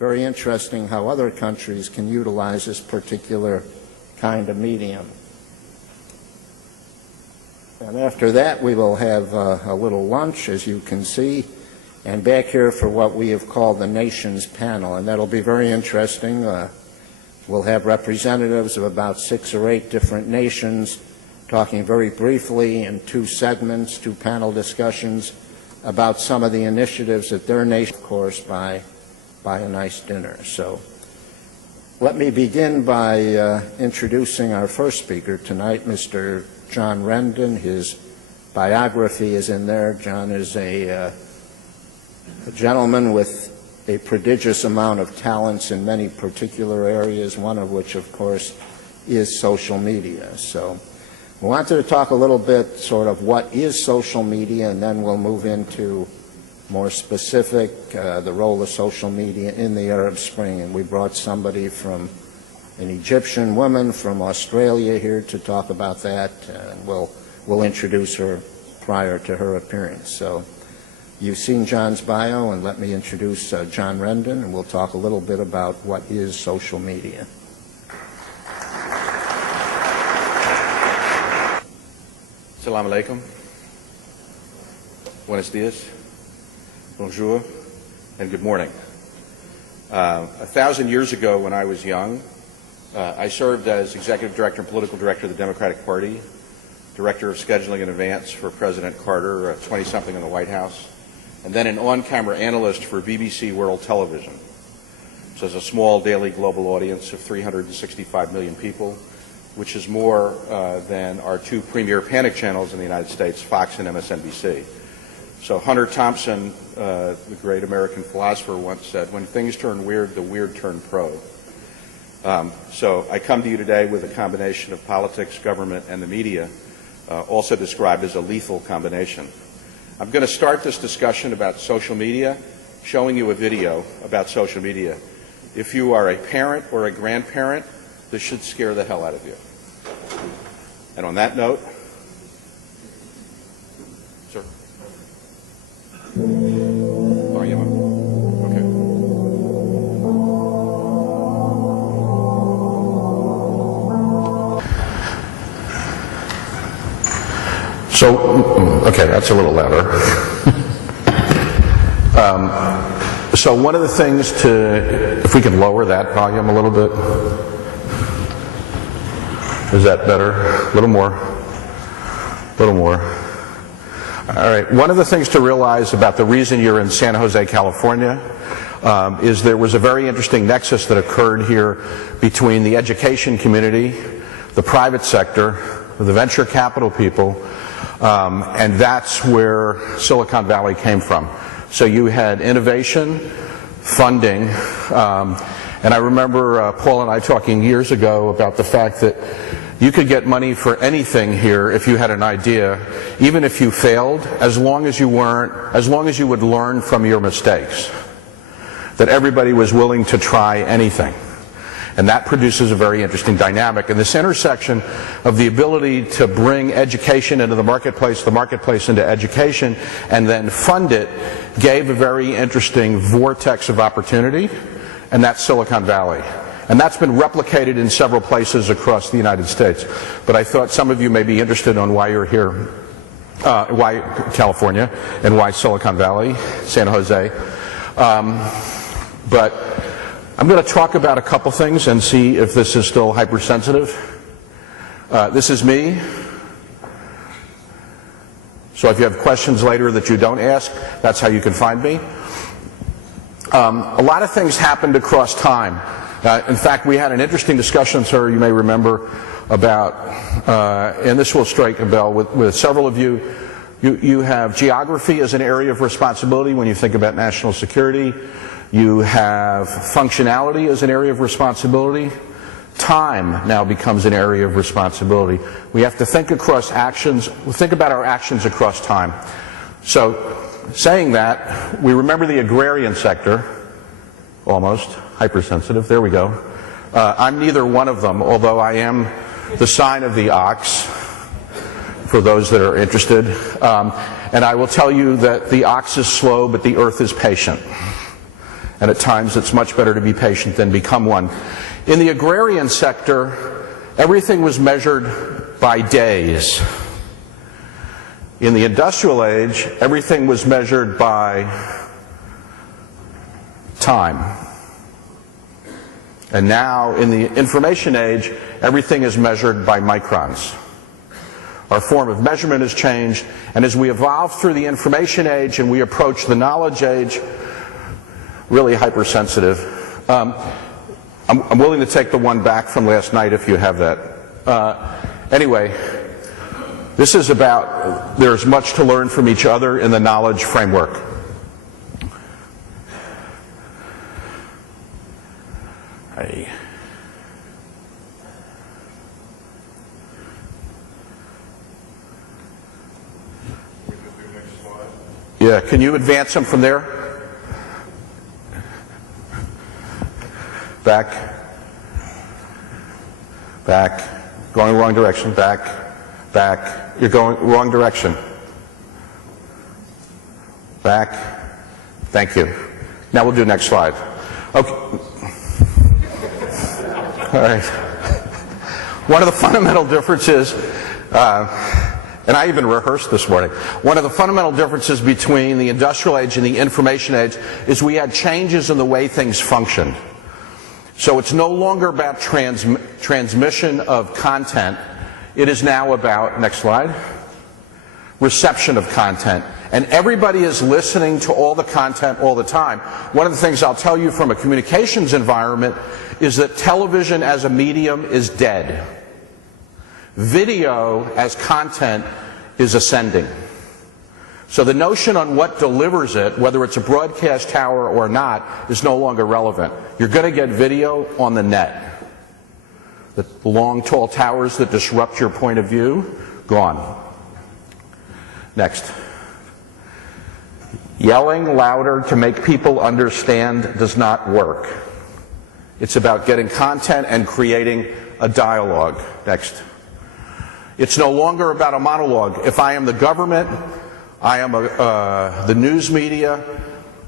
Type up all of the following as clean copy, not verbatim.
very interesting how other countries can utilize this particular kind of medium. And after that, we will have a little lunch, as you can see, and back here for what we have called the Nations Panel, and that'll be very interesting. We'll have representatives of about 6 or 8 different nations talking very briefly in 2 segments, 2 panel discussions about some of the initiatives that their nation, of course, by a nice dinner. So let me begin by introducing our first speaker tonight, Mr. John Rendon. His biography is in there. John is a gentleman with a prodigious amount of talents in many particular areas, one of which, of course, is social media. So we wanted to talk a little bit sort of what is social media, and then we'll move into more specific, the role of social media in the Arab Spring. And we brought somebody from an Egyptian woman from Australia here to talk about that. We'll introduce her prior to her appearance. So you've seen John's bio, and let me introduce John Rendon, and we'll talk a little bit about what is social media. Assalamu alaikum. Buenos dias. Bonjour. And good morning. 1,000 years ago, when I was young, I served as Executive Director and Political Director of the Democratic Party, Director of Scheduling in Advance for President Carter, 20-something in the White House, and then an on-camera analyst for BBC World Television, which has a small daily global audience of 365 million people, which is more than our 2 premier panic channels in the United States, Fox and MSNBC. So Hunter Thompson, the great American philosopher, once said, when things turn weird, the weird turn pro. So I come to you today with a combination of politics, government, and the media, also described as a lethal combination. I'm going to start this discussion about social media, showing you a video about social media. If you are a parent or a grandparent, this should scare the hell out of you. And on that note, sir. Volume up. Okay. So, okay, that's a little louder. So one of the things if we can lower that volume a little bit. Is that better? A little more. A little more. All right. One of the things to realize about the reason you're in San Jose, California, is there was a very interesting nexus that occurred here between the education community, the private sector, the venture capital people, and that's where Silicon Valley came from. So you had innovation, funding, and I remember Paul and I talking years ago about the fact that you could get money for anything here if you had an idea, even if you failed, as long as you would learn from your mistakes. That everybody was willing to try anything. And that produces a very interesting dynamic. And this intersection of the ability to bring education into the marketplace into education, and then fund it, gave a very interesting vortex of opportunity, and that's Silicon Valley. And that's been replicated in several places across the United States. But I thought some of you may be interested on why you're here, why California, and why Silicon Valley, San Jose. But I'm going to talk about a couple things and see if this is still hypersensitive. This is me. So if you have questions later that you don't ask, that's how you can find me. A lot of things happened across time. In fact, we had an interesting discussion, sir, you may remember, about, and this will strike a bell with several of you. You have geography as an area of responsibility when you think about national security. You have functionality as an area of responsibility. Time now becomes an area of responsibility. We have to think across actions, think about our actions across time. So, saying that, we remember the agrarian sector, almost, hypersensitive, there we go. I'm neither one of them, although I am the sign of the ox, for those that are interested. And I will tell you that the ox is slow, but the earth is patient. and at times it's much better to be patient than become one. In the agrarian sector, everything was measured by days. In the industrial age, everything was measured by time. And now, in the information age, everything is measured by microns. Our form of measurement has changed, and as we evolve through the information age and we approach the knowledge age, really hypersensitive. I'm willing to take the one back from last night if you have that. Anyway, this is about, there's much to learn from each other in the knowledge framework. Yeah, can you advance them from there? Back. Back. Going the wrong direction. Back. Back. You're going wrong direction. Back. Thank you. Now we'll do next slide. Okay. All right. One of the fundamental differences, and I even rehearsed this morning, one of the fundamental differences between the industrial age and the information age is we had changes in the way things functioned. So it's no longer about transmission of content. It is now about, next slide, reception of content. And everybody is listening to all the content all the time. One of the things I'll tell you from a communications environment is that television as a medium is dead. Video as content is ascending. So the notion on what delivers it, whether it's a broadcast tower or not, is no longer relevant. You're going to get video on the net. The long, tall towers that disrupt your point of view, gone. Next. Yelling louder to make people understand does not work. It's about getting content and creating a dialogue. Next. It's no longer about a monologue. If I am the government, I am the news media,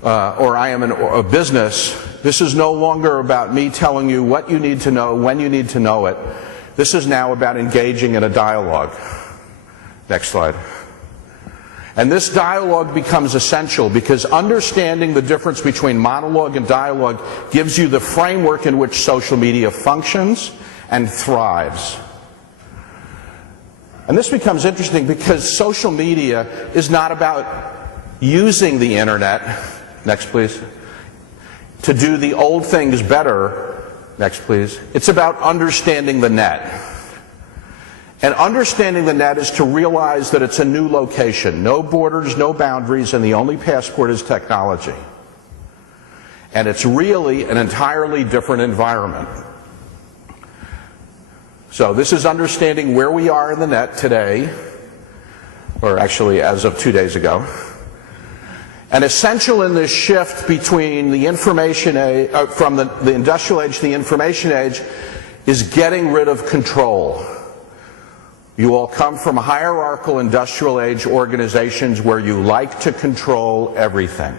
or I am a business, this is no longer about me telling you what you need to know, when you need to know it. This is now about engaging in a dialogue. Next slide. And this dialogue becomes essential because understanding the difference between monologue and dialogue gives you the framework in which social media functions and thrives. And this becomes interesting because social media is not about using the internet, next please, to do the old things better, next please. It's about understanding the net. And understanding the net is to realize that it's a new location. No borders, no boundaries, and the only passport is technology. And it's really an entirely different environment. So this is understanding where we are in the net today, or actually as of 2 days ago. And essential in this shift between the information age, from the industrial age to the information age, is getting rid of control. You all come from hierarchical industrial age organizations where you like to control everything.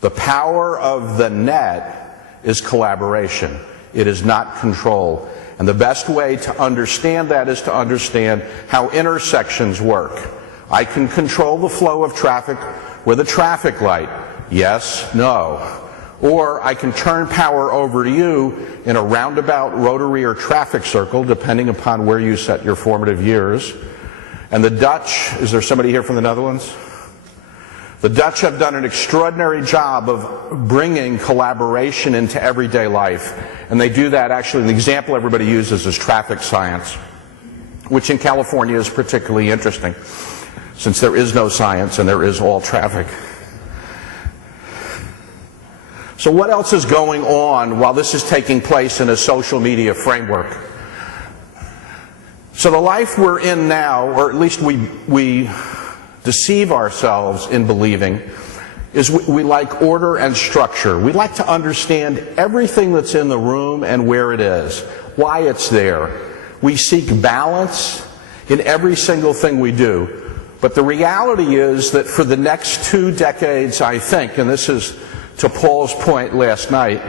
The power of the net is collaboration. It is not control. And the best way to understand that is to understand how intersections work. I can control the flow of traffic with a traffic light. Yes, no. Or I can turn power over to you in a roundabout, rotary, or traffic circle, depending upon where you set your formative years. And the Dutch, is there somebody here from the Netherlands? The Dutch have done an extraordinary job of bringing collaboration into everyday life. And they do that, actually, the example everybody uses is traffic science, which in California is particularly interesting, since there is no science and there is all traffic. So what else is going on while this is taking place in a social media framework? So the life we're in now, or at least we deceive ourselves in believing, is we like order and structure. We like to understand everything that's in the room and where it is, why it's there. We seek balance in every single thing we do. But the reality is that for the next 2 decades, I think, and this is to Paul's point last night,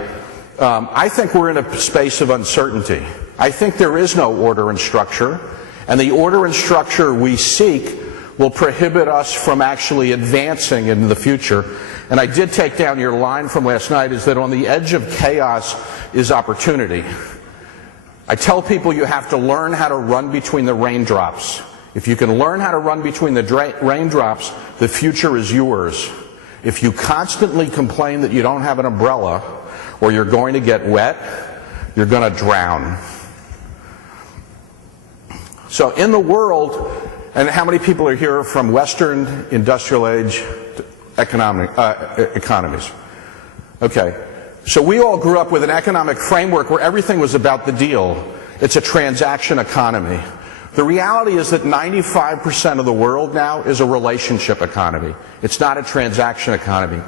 I think we're in a space of uncertainty. I think there is no order and structure, and the order and structure we seek will prohibit us from actually advancing in the future. And I did take down your line from last night, is that on the edge of chaos is opportunity. I tell people you have to learn how to run between the raindrops. If you can learn how to run between the raindrops, the future is yours. If you constantly complain that you don't have an umbrella or you're going to get wet, you're going to drown. So in the world, and how many people are here from Western industrial age economies? Okay. So we all grew up with an economic framework where everything was about the deal. It's a transaction economy. The reality is that 95% of the world now is a relationship economy. It's not a transaction economy.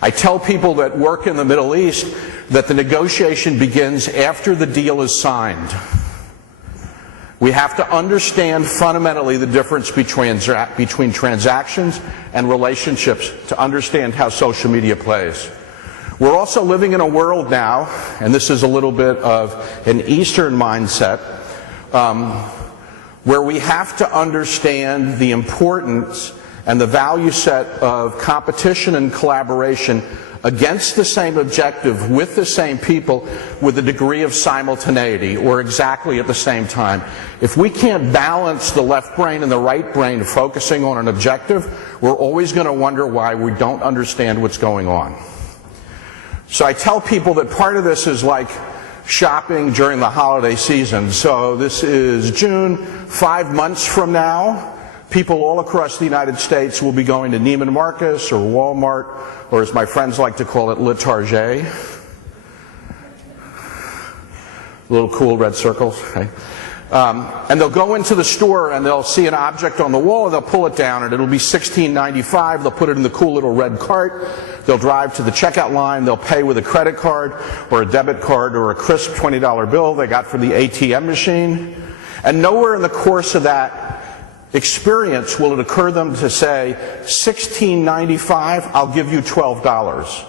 I tell people that work in the Middle East that the negotiation begins after the deal is signed. We have to understand fundamentally the difference between transactions and relationships to understand how social media plays. We're also living in a world now, and this is a little bit of an Eastern mindset, where we have to understand the importance and the value set of competition and collaboration against the same objective with the same people with a degree of simultaneity or exactly at the same time. If we can't balance the left brain and the right brain focusing on an objective, we're always going to wonder why we don't understand what's going on. So I tell people that part of this is like shopping during the holiday season. So this is June. 5 months from now, people all across the United States will be going to Neiman Marcus or Walmart, or as my friends like to call it, Le Target. Little cool red circles. Okay. And they'll go into the store and they'll see an object on the wall and they'll pull it down and it'll be $16.95. They'll put it in the cool little red cart. They'll drive to the checkout line. They'll pay with a credit card or a debit card or a crisp $20 bill they got from the ATM machine. And nowhere in the course of that experience will it occur them to say, $16.95, I'll give you $12.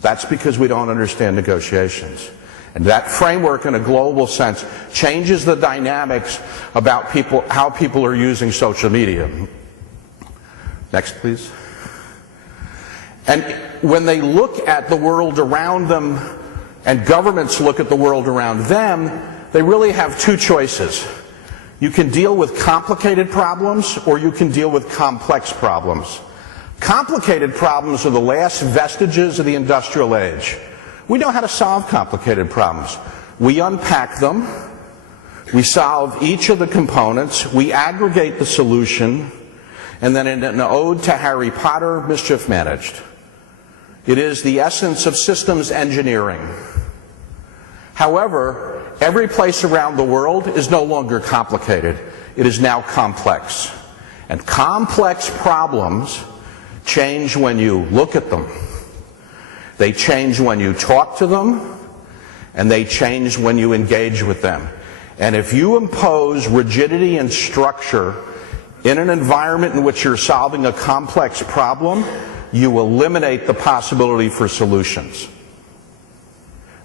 That's because we don't understand negotiations. And that framework in a global sense changes the dynamics about people, how people are using social media. Next, please. And when they look at the world around them and governments look at the world around them, they really have two choices. You can deal with complicated problems or you can deal with complex problems. Complicated problems are the last vestiges of the industrial age. We know how to solve complicated problems. We unpack them, we solve each of the components, we aggregate the solution, and then in an ode to Harry Potter, mischief managed. It is the essence of systems engineering. However, every place around the world is no longer complicated. It is now complex. And complex problems change when you look at them. They change when you talk to them, and they change when you engage with them. And if you impose rigidity and structure in an environment in which you're solving a complex problem, you eliminate the possibility for solutions.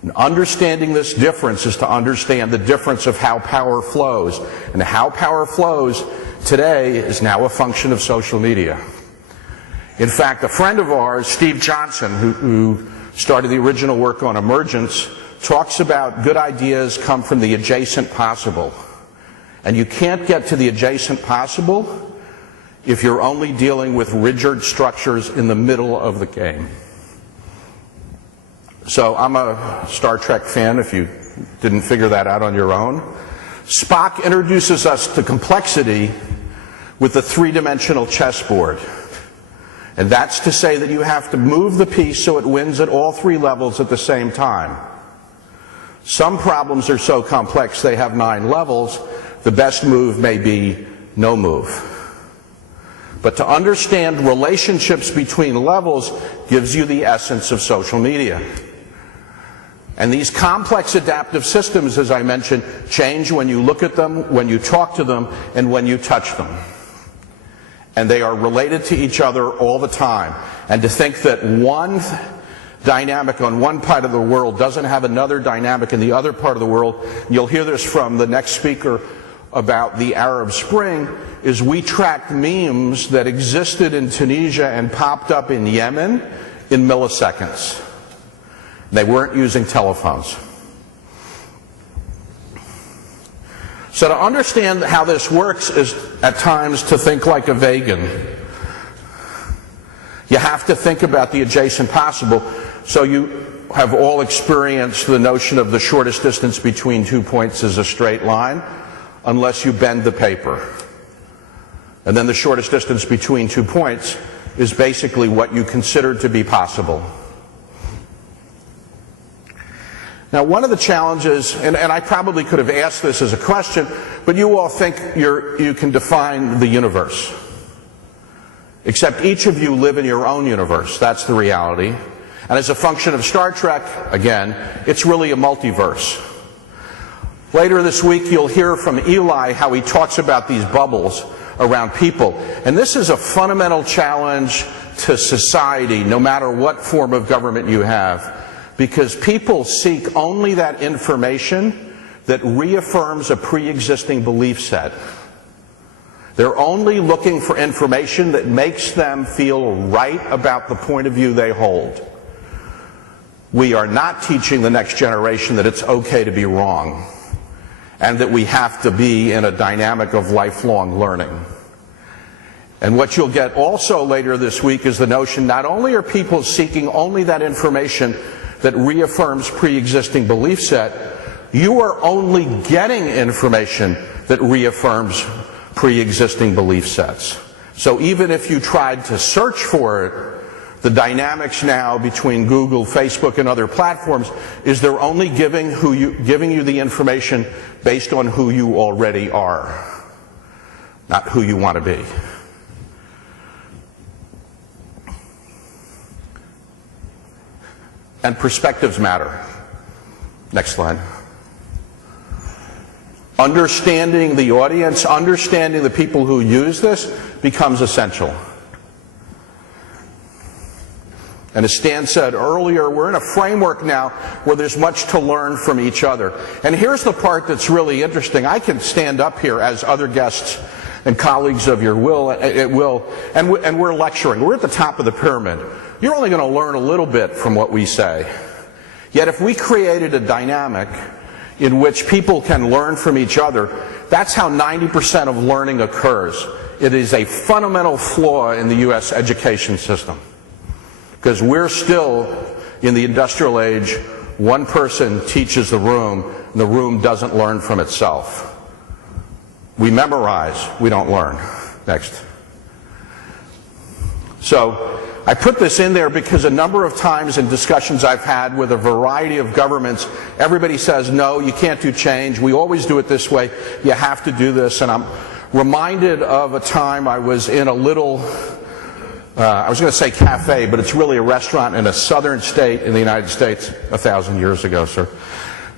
And understanding this difference is to understand the difference of how power flows. And how power flows today is now a function of social media. In fact, a friend of ours, Steve Johnson, who started the original work on emergence, talks about good ideas come from the adjacent possible. And you can't get to the adjacent possible if you're only dealing with rigid structures in the middle of the game. So I'm a Star Trek fan, if you didn't figure that out on your own. Spock introduces us to complexity with the three-dimensional chessboard. And that's to say that you have to move the piece so it wins at all three levels at the same time. Some problems are so complex they have 9 levels. The best move may be no move. But to understand relationships between levels gives you the essence of social media. And these complex adaptive systems, as I mentioned, change when you look at them, when you talk to them, and when you touch them. and they are related to each other all the time. And to think that one dynamic on one part of the world doesn't have another dynamic in the other part of the world, you'll hear this from the next speaker about the Arab Spring, is we tracked memes that existed in Tunisia and popped up in Yemen in milliseconds. They weren't using telephones. So to understand how this works is at times to think like a vegan. You have to think about the adjacent possible. So you have all experienced the notion of the shortest distance between 2 points is a straight line, unless you bend the paper. And then the shortest distance between 2 points is basically what you consider to be possible. Now, one of the challenges, and I probably could have asked this as a question, but you all think you can define the universe. Except each of you live in your own universe. That's the reality. And as a function of Star Trek, again, it's really a multiverse. Later this week, you'll hear from Eli how he talks about these bubbles around people. And this is a fundamental challenge to society, no matter what form of government you have. Because people seek only that information that reaffirms a pre-existing belief set. They're only looking for information that makes them feel right about the point of view they hold. We are not teaching the next generation that it's okay to be wrong, and that we have to be in a dynamic of lifelong learning. And what you'll get also later this week is the notion not only are people seeking only that information that reaffirms pre-existing belief set, you are only getting information that reaffirms pre-existing belief sets. So even if you tried to search for it, the dynamics now between Google, Facebook, and other platforms is they're only giving you the information based on who you already are, not who you want to be. And perspectives matter. Next slide. Understanding the audience, understanding the people who use this becomes essential. And as Stan said earlier, we're in a framework now where there's much to learn from each other. And here's the part that's really interesting. I can stand up here as other guests and colleagues of your will, and we're lecturing. We're at the top of the pyramid. You're only going to learn a little bit from what we say. Yet if we created a dynamic in which people can learn from each other, that's how 90% of learning occurs. It is a fundamental flaw in the U.S. education system. Because we're still in the industrial age, one person teaches the room, and the room doesn't learn from itself. We memorize, we don't learn. Next. So, I put this in there because a number of times in discussions I've had with a variety of governments, everybody says, no, you can't do change. We always do it this way. You have to do this. And I'm reminded of a time I was in a little, I was going to say cafe, but it's really a restaurant in a southern state in the United States 1,000 years ago, sir.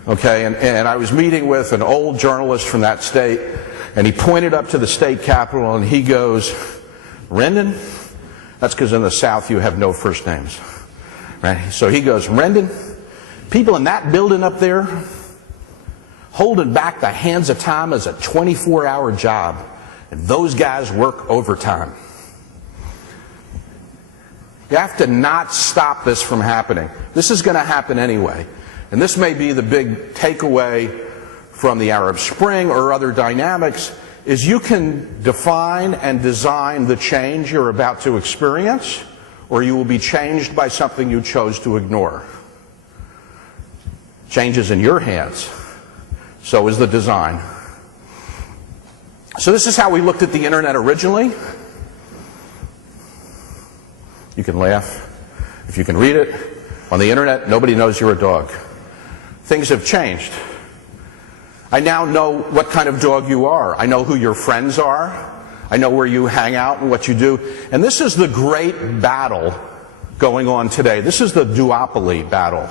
Okay, and I was meeting with an old journalist from that state, and he pointed up to the state capitol and he goes, Rendon? That's because in the South you have no first names. Right? So he goes, Rendon, people in that building up there, holding back the hands of time is a 24-hour job, and those guys work overtime. You have to not stop this from happening. This is going to happen anyway. And this may be the big takeaway from the Arab Spring or other dynamics, is you can define and design the change you're about to experience, or you will be changed by something you chose to ignore. Change is in your hands. So is the design. So this is how we looked at the internet originally. You can laugh. If you can read it, on the internet, nobody knows you're a dog. Things have changed. I now know what kind of dog you are. I know who your friends are. I know where you hang out and what you do. And this is the great battle going on today. This is the duopoly battle.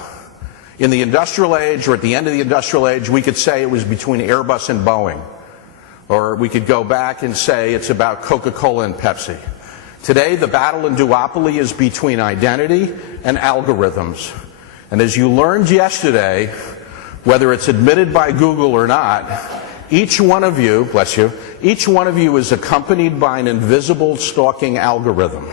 In the industrial age, or at the end of the industrial age, we could say it was between Airbus and Boeing. Or we could go back and say it's about Coca-Cola and Pepsi. Today, the battle in duopoly is between identity and algorithms. And as you learned yesterday, whether it's admitted by Google or not, each one of you, bless you, each one of you is accompanied by an invisible stalking algorithm.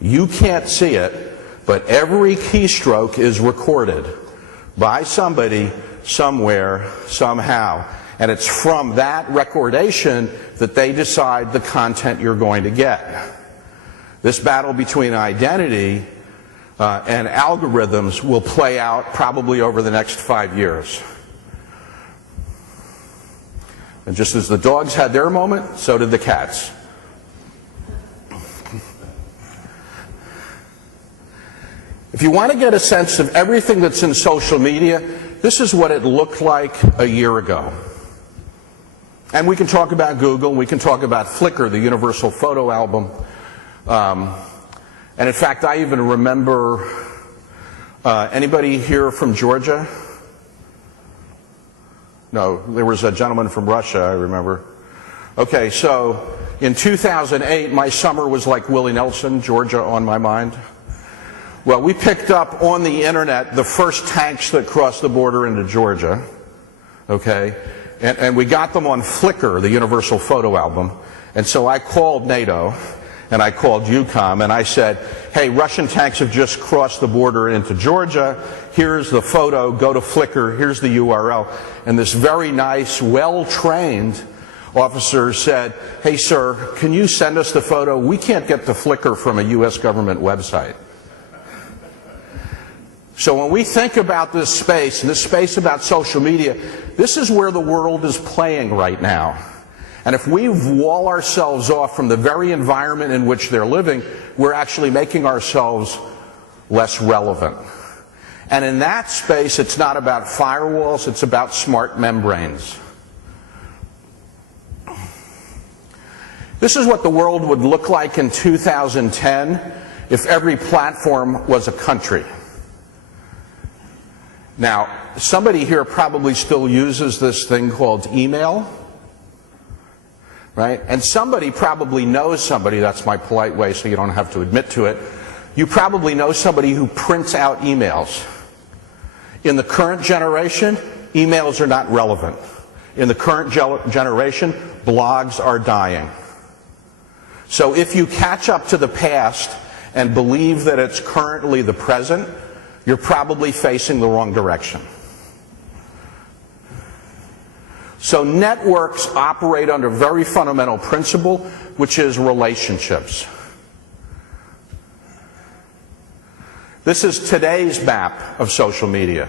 You can't see it, but every keystroke is recorded by somebody, somewhere, somehow. And it's from that recordation that they decide the content you're going to get. This battle between identity and algorithms will play out probably over the next 5 years. And just as the dogs had their moment, so did the cats. If you want to get a sense of everything that's in social media, this is what it looked like a year ago. And we can talk about Google, we can talk about Flickr, the universal photo album. And in fact, I even remember, anybody here from Georgia? No, there was a gentleman from Russia, I remember. Okay, so in 2008, my summer was like Willie Nelson, Georgia on my mind. Well, we picked up on the internet the first tanks that crossed the border into Georgia, okay? And we got them on Flickr, the universal photo album. And so I called NATO, and I called UCOM, and I said, hey, Russian tanks have just crossed the border into Georgia. Here's the photo. Go to Flickr. Here's the URL. And this very nice, well-trained officer said, hey, sir, can you send us the photo? We can't get to Flickr from a U.S. government website. So when we think about this space, and this space about social media, this is where the world is playing right now. And if we wall ourselves off from the very environment in which they're living, we're actually making ourselves less relevant. And in that space, it's not about firewalls, it's about smart membranes. This is what the world would look like in 2010 if every platform was a country. Now, somebody here probably still uses this thing called email, right? And somebody probably knows somebody, that's my polite way so you don't have to admit to it, you probably know somebody who prints out emails. In the current generation, emails are not relevant. In the current generation, blogs are dying. So if you catch up to the past and believe that it's currently the present, you're probably facing the wrong direction. So networks operate under a very fundamental principle, which is relationships. This is today's map of social media.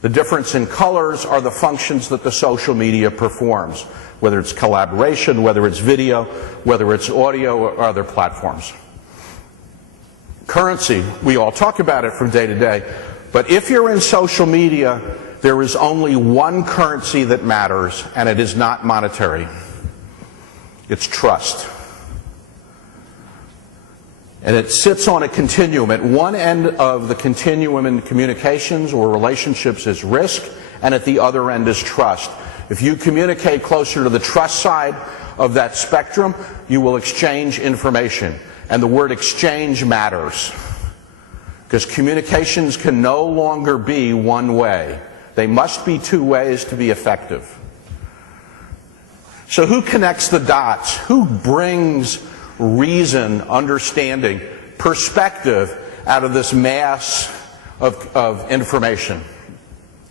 The difference in colors are the functions that the social media performs, whether it's collaboration, whether it's video, whether it's audio or other platforms. Currency, we all talk about it from day to day, but if you're in social media, there is only one currency that matters, and it is not monetary. It's trust. And it sits on a continuum. At one end of the continuum in communications or relationships is risk, and at the other end is trust. If you communicate closer to the trust side of that spectrum, you will exchange information. And the word exchange matters, because communications can no longer be one way. They must be two ways to be effective. So who connects the dots? Who brings reason, understanding, perspective out of this mass of information?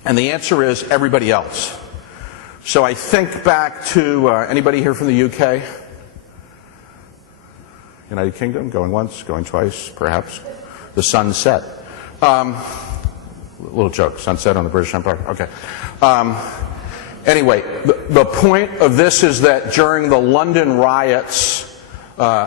And the answer is everybody else. So I think back to, anybody here from the UK? United Kingdom, going once, going twice, perhaps. The sunset. Little joke, sunset on the British Empire. Okay. Anyway, the point of this is that during the London riots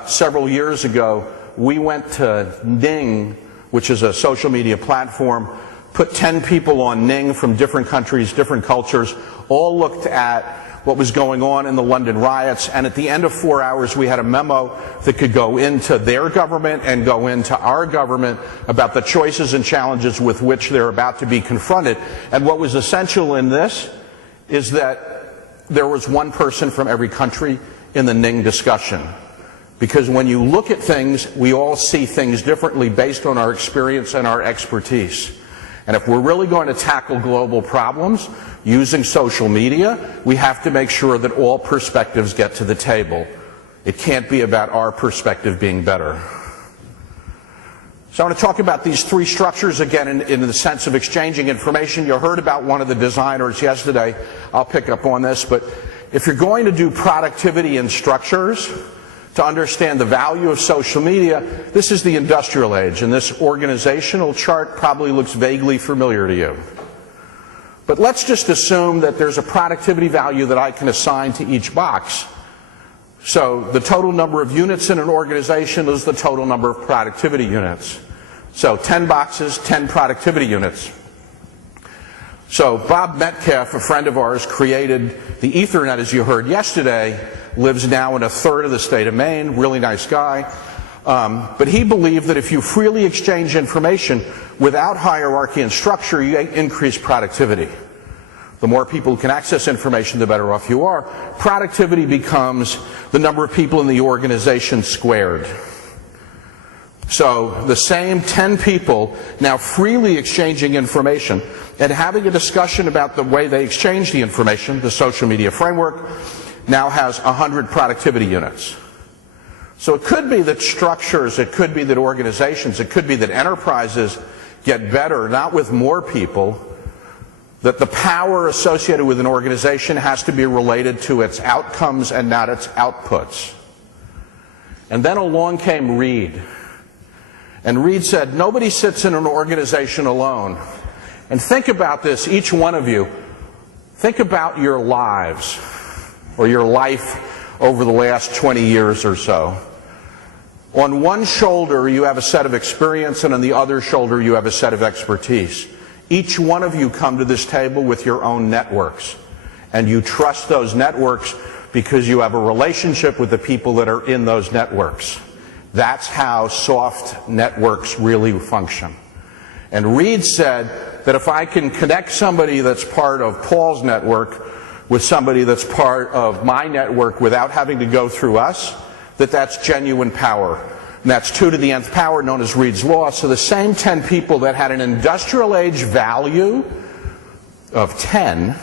several years ago, we went to Ning, which is a social media platform, put 10 people on Ning from different countries, different cultures, all looked at what was going on in the London riots, and at the end of 4 hours we had a memo that could go into their government and go into our government about the choices and challenges with which they're about to be confronted. And what was essential in this is that there was one person from every country in the Ning discussion. Because when you look at things, we all see things differently based on our experience and our expertise. And if we're really going to tackle global problems using social media, we have to make sure that all perspectives get to the table. It can't be about our perspective being better. So I want to talk about these three structures again in the sense of exchanging information. You heard about one of the designers yesterday. I'll pick up on this. But if you're going to do productivity in structures, to understand the value of social media, this is the industrial age, and this organizational chart probably looks vaguely familiar to you. But let's just assume that there's a productivity value that I can assign to each box. So the total number of units in an organization is the total number of productivity units. So 10 boxes, 10 productivity units. So Bob Metcalf, a friend of ours, created the Ethernet, as you heard yesterday, lives now in a third of the state of Maine, really nice guy. But he believed that if you freely exchange information without hierarchy and structure, you increase productivity. The more people who can access information, the better off you are. Productivity becomes the number of people in the organization squared. So the same 10 people now freely exchanging information and having a discussion about the way they exchange the information, the social media framework, now has 100 productivity units. So it could be that structures, it could be that organizations, it could be that enterprises get better, not with more people, that the power associated with an organization has to be related to its outcomes and not its outputs. And then along came Reed. And Reed said, nobody sits in an organization alone. And think about this, each one of you. Think about your lives, or your life over the last 20 years or so. On one shoulder you have a set of experience, and on the other shoulder you have a set of expertise. Each one of you come to this table with your own networks. And you trust those networks because you have a relationship with the people that are in those networks. That's how soft networks really function. And Reed said that if I can connect somebody that's part of Paul's network with somebody that's part of my network without having to go through us, that's genuine power. And that's 2 to the nth power, known as Reed's law. So the same 10 people that had an industrial age value of 10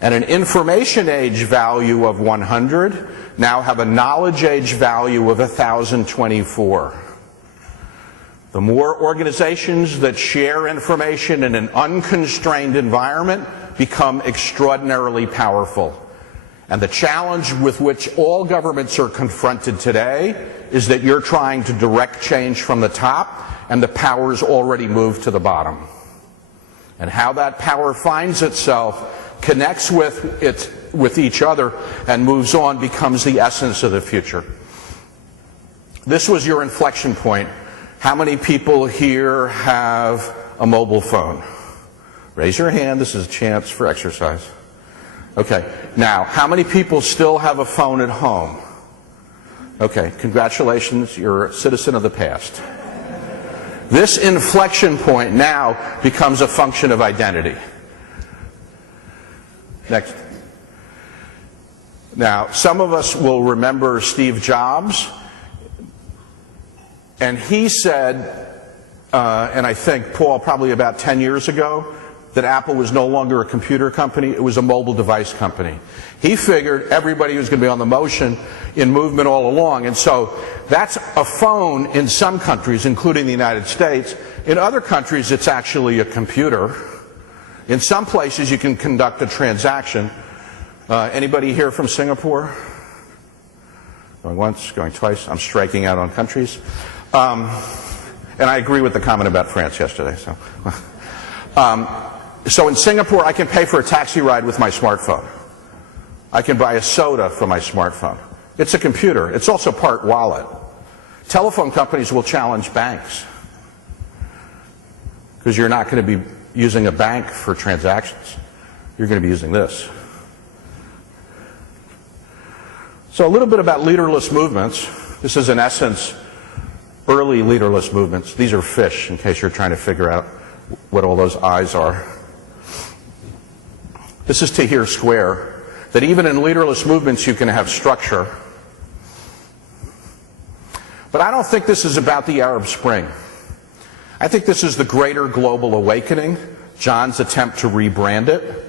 and an information age value of 100 now have a knowledge age value of 1,024. The more organizations that share information in an unconstrained environment become extraordinarily powerful. And the challenge with which all governments are confronted today is that you're trying to direct change from the top, and the power's already moved to the bottom. And how that power finds itself, connects with each other, and moves on becomes the essence of the future. This was your inflection point. How many people here have a mobile phone? Raise your hand. This is a chance for exercise. Okay. Now, how many people still have a phone at home? Okay. Congratulations. You're a citizen of the past. This inflection point now becomes a function of identity. Next. Now, some of us will remember Steve Jobs. And he said, and I think, Paul, probably about 10 years ago, that Apple was no longer a computer company, it was a mobile device company. He figured everybody was going to be on the motion in movement all along. And so that's a phone in some countries, including the United States. In other countries, it's actually a computer. In some places, you can conduct a transaction. Anybody here from Singapore? Going once, going twice. I'm striking out on countries. And I agree with the comment about France yesterday. So in Singapore, I can pay for a taxi ride with my smartphone. I can buy a soda from my smartphone. It's a computer. It's also part wallet. Telephone companies will challenge banks because you're not going to be using a bank for transactions. You're going to be using this. So a little bit about leaderless movements. This is, in essence, early leaderless movements. These are fish, in case you're trying to figure out what all those eyes are. This is Tahrir Square. that even in leaderless movements you can have structure. But I don't think this is about the Arab Spring. I think this is the greater global awakening, John's attempt to rebrand it,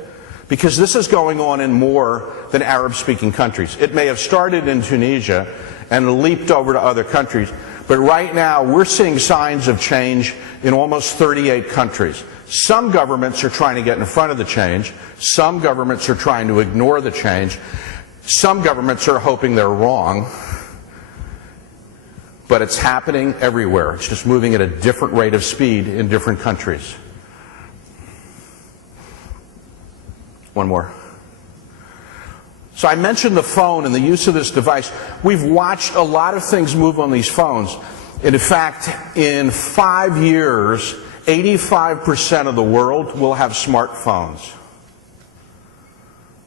because this is going on in more than Arab-speaking countries. It may have started in Tunisia and leaped over to other countries, but right now we're seeing signs of change in almost 38 countries. Some governments are trying to get in front of the change. Some governments are trying to ignore the change. Some governments are hoping they're wrong. But it's happening everywhere. It's just moving at a different rate of speed in different countries. One more. So I mentioned the phone and the use of this device. We've watched a lot of things move on these phones. And in fact, in 5 years, 85% of the world will have smartphones.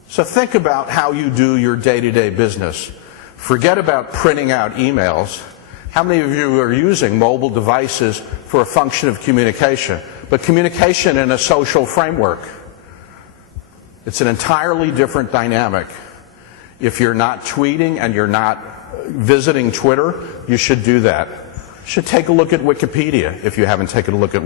So think about how you do your day-to-day business. Forget about printing out emails. How many of you are using mobile devices for a function of communication? But communication in a social framework. It's an entirely different dynamic. If you're not tweeting and you're not visiting Twitter, you should do that. You should take a look at Wikipedia if you haven't taken a look at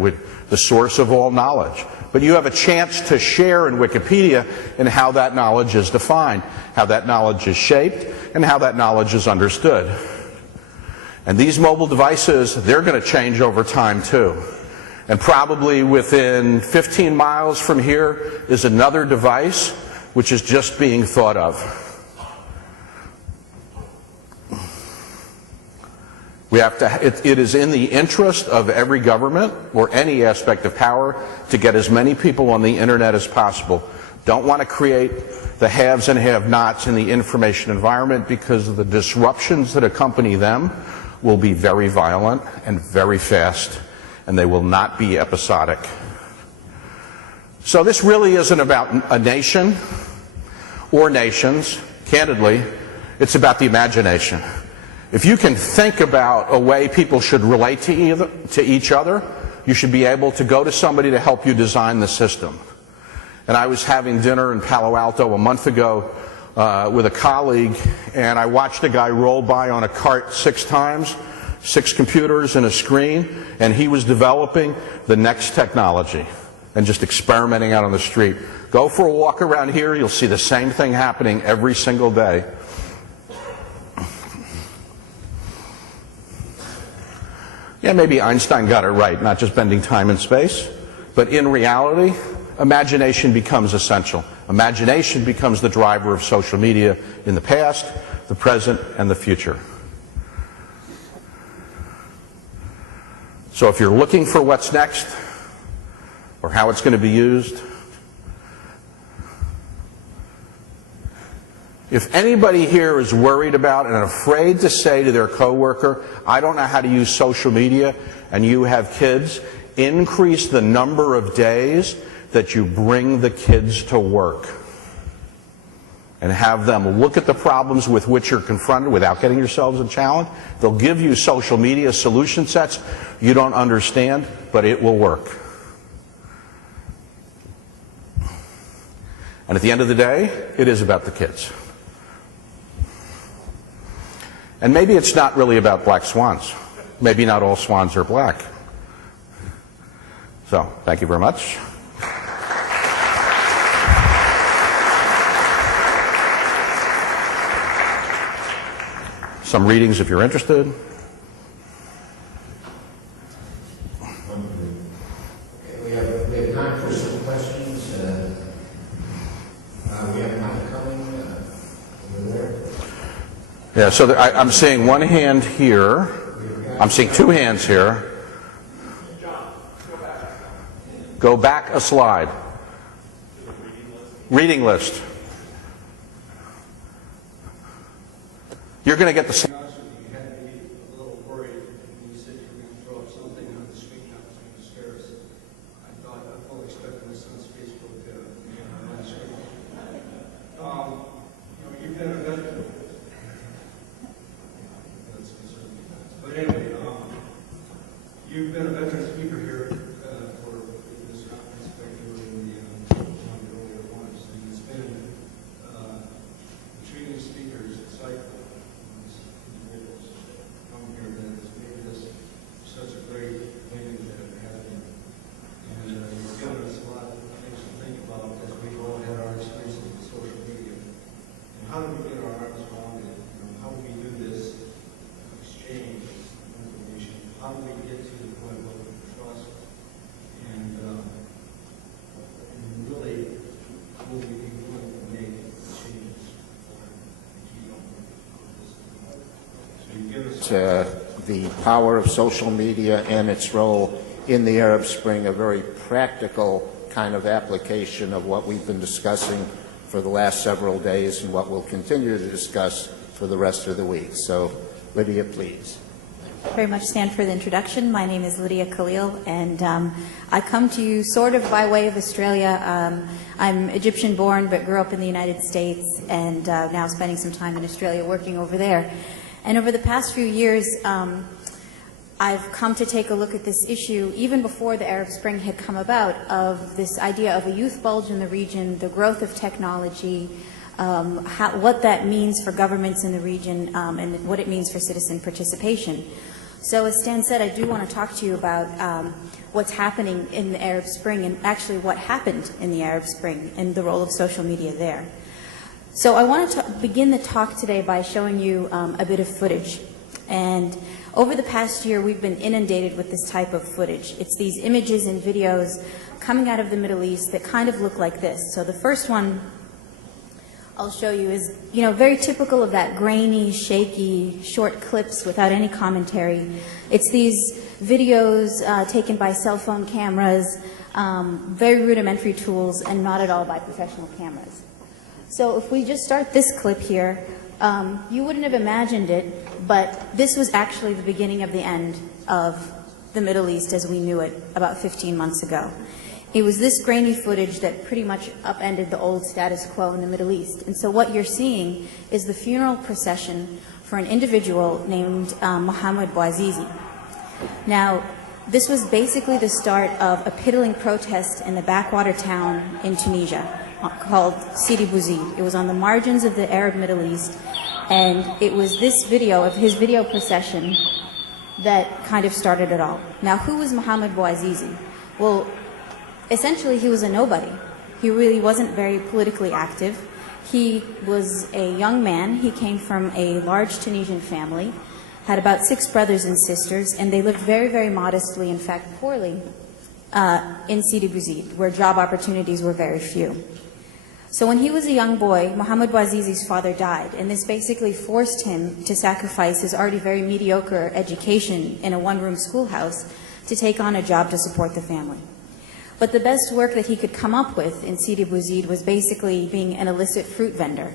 the source of all knowledge. But you have a chance to share in Wikipedia in how that knowledge is defined, how that knowledge is shaped, and how that knowledge is understood. And these mobile devices, they're going to change over time too. And probably within 15 miles from here is another device which is just being thought of. We have to, it is in the interest of every government or any aspect of power to get as many people on the internet as possible. Don't want to create the haves and have-nots in the information environment because of the disruptions that accompany them will be very violent and very fast, and they will not be episodic. So this really isn't about a nation or nations. Candidly, it's about the imagination. If you can think about a way people should relate to each other, you should be able to go to somebody to help you design the system. And I was having dinner in Palo Alto a month ago with a colleague, and I watched a guy roll by on a cart 6 times, 6 computers and a screen, and he was developing the next technology and just experimenting out on the street. Go for a walk around here, you'll see the same thing happening every single day. Yeah, maybe Einstein got it right, not just bending time and space, but in reality, imagination becomes essential. Imagination becomes the driver of social media in the past, the present, and the future. So if you're looking for what's next, or how it's going to be used, if anybody here is worried about and afraid to say to their coworker, I don't know how to use social media, and you have kids, increase the number of days that you bring the kids to work and have them look at the problems with which you're confronted without getting yourselves in challenge. They'll give you social media solution sets you don't understand, but it will work. And at the end of the day, it is about the kids. And maybe it's not really about black swans. Maybe not all swans are black. So, thank you very much. Some readings if you're interested. We have time for some questions. We have one coming over there. Yeah, so I'm seeing one hand here. I'm seeing 2 hands here. Go back a slide. Reading list. You're going to get the same. You had me a little worried when you said you were going to throw up something on the street and I was going to scare us. I fully expected this on Facebook on the screen. You've been a veteran. But anyway, you've been a veteran speaker here for this conference, particularly in the earlier ones, and it's been the power of social media and its role in the Arab Spring, a very practical kind of application of what we've been discussing for the last several days and what we'll continue to discuss for the rest of the week. So, Lydia, please. Very much, Stan, for the introduction. My name is Lydia Khalil, and I come to you sort of by way of Australia. I'm Egyptian-born, but grew up in the United States, and now spending some time in Australia working over there. And over the past few years, I've come to take a look at this issue, even before the Arab Spring had come about, of this idea of a youth bulge in the region, the growth of technology, what that means for governments in the region, and what it means for citizen participation. So as Stan said, I do want to talk to you about what's happening in the Arab Spring and actually what happened in the Arab Spring and the role of social media there. So I want to begin the talk today by showing you a bit of footage. And over the past year, we've been inundated with this type of footage. It's these images and videos coming out of the Middle East that kind of look like this. So the first one I'll show you is, very typical of that grainy, shaky, short clips without any commentary. It's these videos taken by cell phone cameras, very rudimentary tools, and not at all by professional cameras. So if we just start this clip here, you wouldn't have imagined it, but this was actually the beginning of the end of the Middle East as we knew it about 15 months ago. It was this grainy footage that pretty much upended the old status quo in the Middle East. And so what you're seeing is the funeral procession for an individual named Mohammed Bouazizi. Now, this was basically the start of a piddling protest in the backwater town in Tunisia called Sidi Bouzid. It was on the margins of the Arab Middle East, and it was this video of his video procession that kind of started it all. Now, who was Mohammed Bouazizi? Well, essentially, he was a nobody. He really wasn't very politically active. He was a young man. He came from a large Tunisian family, had about 6 brothers and sisters, and they lived very, very modestly, in fact, poorly, in Sidi Bouzid, where job opportunities were very few. So when he was a young boy, Mohammed Bouazizi's father died, and this basically forced him to sacrifice his already very mediocre education in a one-room schoolhouse to take on a job to support the family. But the best work that he could come up with in Sidi Bouzid was basically being an illicit fruit vendor.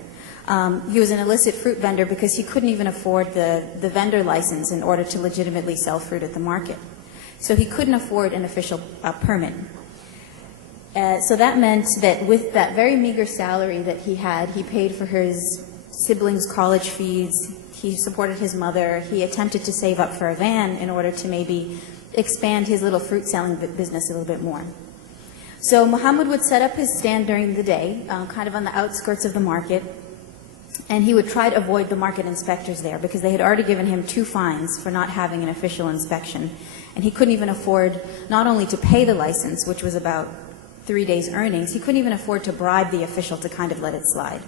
He was an illicit fruit vendor because he couldn't even afford the vendor license in order to legitimately sell fruit at the market. So he couldn't afford an official permit. So that meant that with that very meager salary that he had, he paid for his siblings' college fees, he supported his mother, he attempted to save up for a van in order to maybe expand his little fruit selling business a little bit more. So Mohammed would set up his stand during the day, kind of on the outskirts of the market, and he would try to avoid the market inspectors there because they had already given him 2 fines for not having an official inspection. And he couldn't even afford not only to pay the license, which was about 3 days' earnings, he couldn't even afford to bribe the official to kind of let it slide.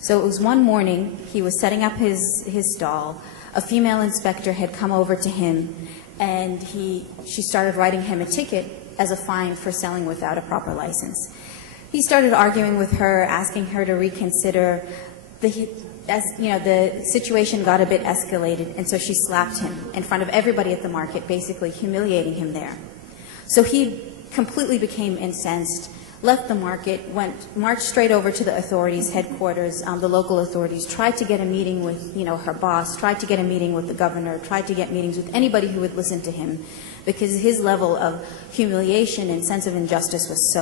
So it was one morning, he was setting up his stall, a female inspector had come over to him, and she started writing him a ticket as a fine for selling without a proper license. He started arguing with her, asking her to reconsider. The situation got a bit escalated, and so she slapped him in front of everybody at the market, basically humiliating him there. So he completely became incensed, left the market, marched straight over to the authorities' headquarters, the local authorities, tried to get a meeting with, her boss, tried to get a meeting with the governor, tried to get meetings with anybody who would listen to him, because his level of humiliation and sense of injustice was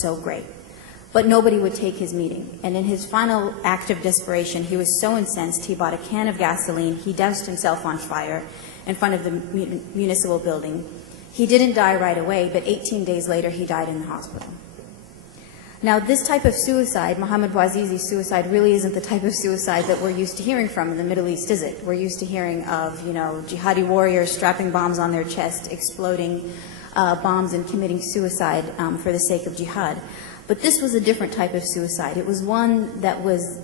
so great. But nobody would take his meeting. And in his final act of desperation, he was so incensed, he bought a can of gasoline, he doused himself on fire in front of the municipal building. He didn't die right away, but 18 days later, he died in the hospital. Now, this type of suicide, Mohammed Bouazizi's suicide, really isn't the type of suicide that we're used to hearing from in the Middle East, is it? We're used to hearing of, jihadi warriors strapping bombs on their chest, exploding bombs and committing suicide for the sake of jihad. But this was a different type of suicide. It was one that was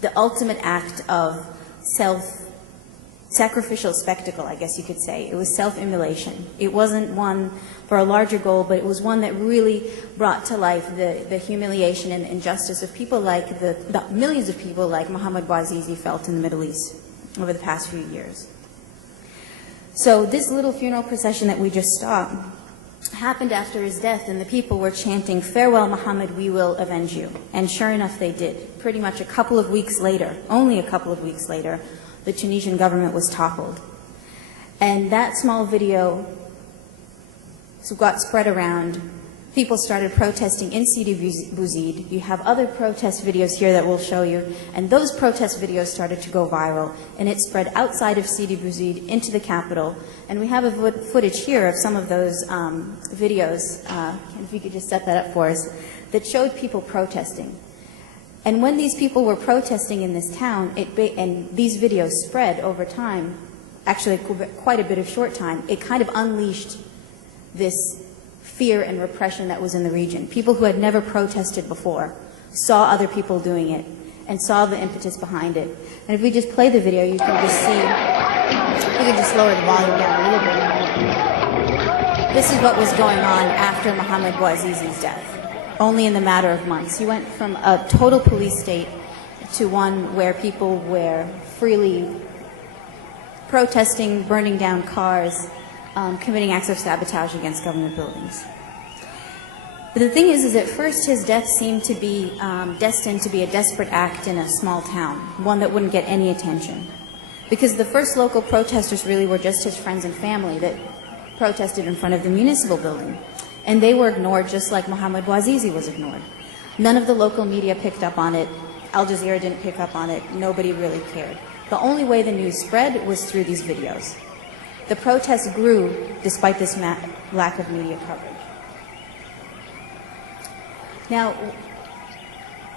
the ultimate act of sacrificial spectacle, I guess you could say. It was self-immolation. It wasn't one for a larger goal, but it was one that really brought to life the humiliation and injustice of people like the millions of people like Mohammed Bouazizi felt in the Middle East over the past few years. So this little funeral procession that we just saw happened after his death, and the people were chanting, "Farewell, Muhammad, we will avenge you." And sure enough, they did. Pretty much a couple of weeks later, only a couple of weeks later, the Tunisian government was toppled. And that small video got spread around. People started protesting in Sidi Bouzid. You have other protest videos here that we'll show you, and those protest videos started to go viral, and it spread outside of Sidi Bouzid into the capital. And we have a footage here of some of those videos, if you could just set that up for us, that showed people protesting. And when these people were protesting in this town, and these videos spread over time, actually quite a bit of short time, it kind of unleashed this fear and repression that was in the region. People who had never protested before saw other people doing it and saw the impetus behind it. And if we just play the video, you can just see, you can just lower the volume down a little bit. This is what was going on after Mohamed Bouazizi's death, only in the matter of months. He went from a total police state to one where people were freely protesting, burning down cars, committing acts of sabotage against government buildings. But the thing is at first his death seemed to be destined to be a desperate act in a small town, one that wouldn't get any attention. Because the first local protesters really were just his friends and family that protested in front of the municipal building. And they were ignored just like Mohamed Bouazizi was ignored. None of the local media picked up on it. Al Jazeera didn't pick up on it. Nobody really cared. The only way the news spread was through these videos. The protests grew despite this lack of media coverage. Now,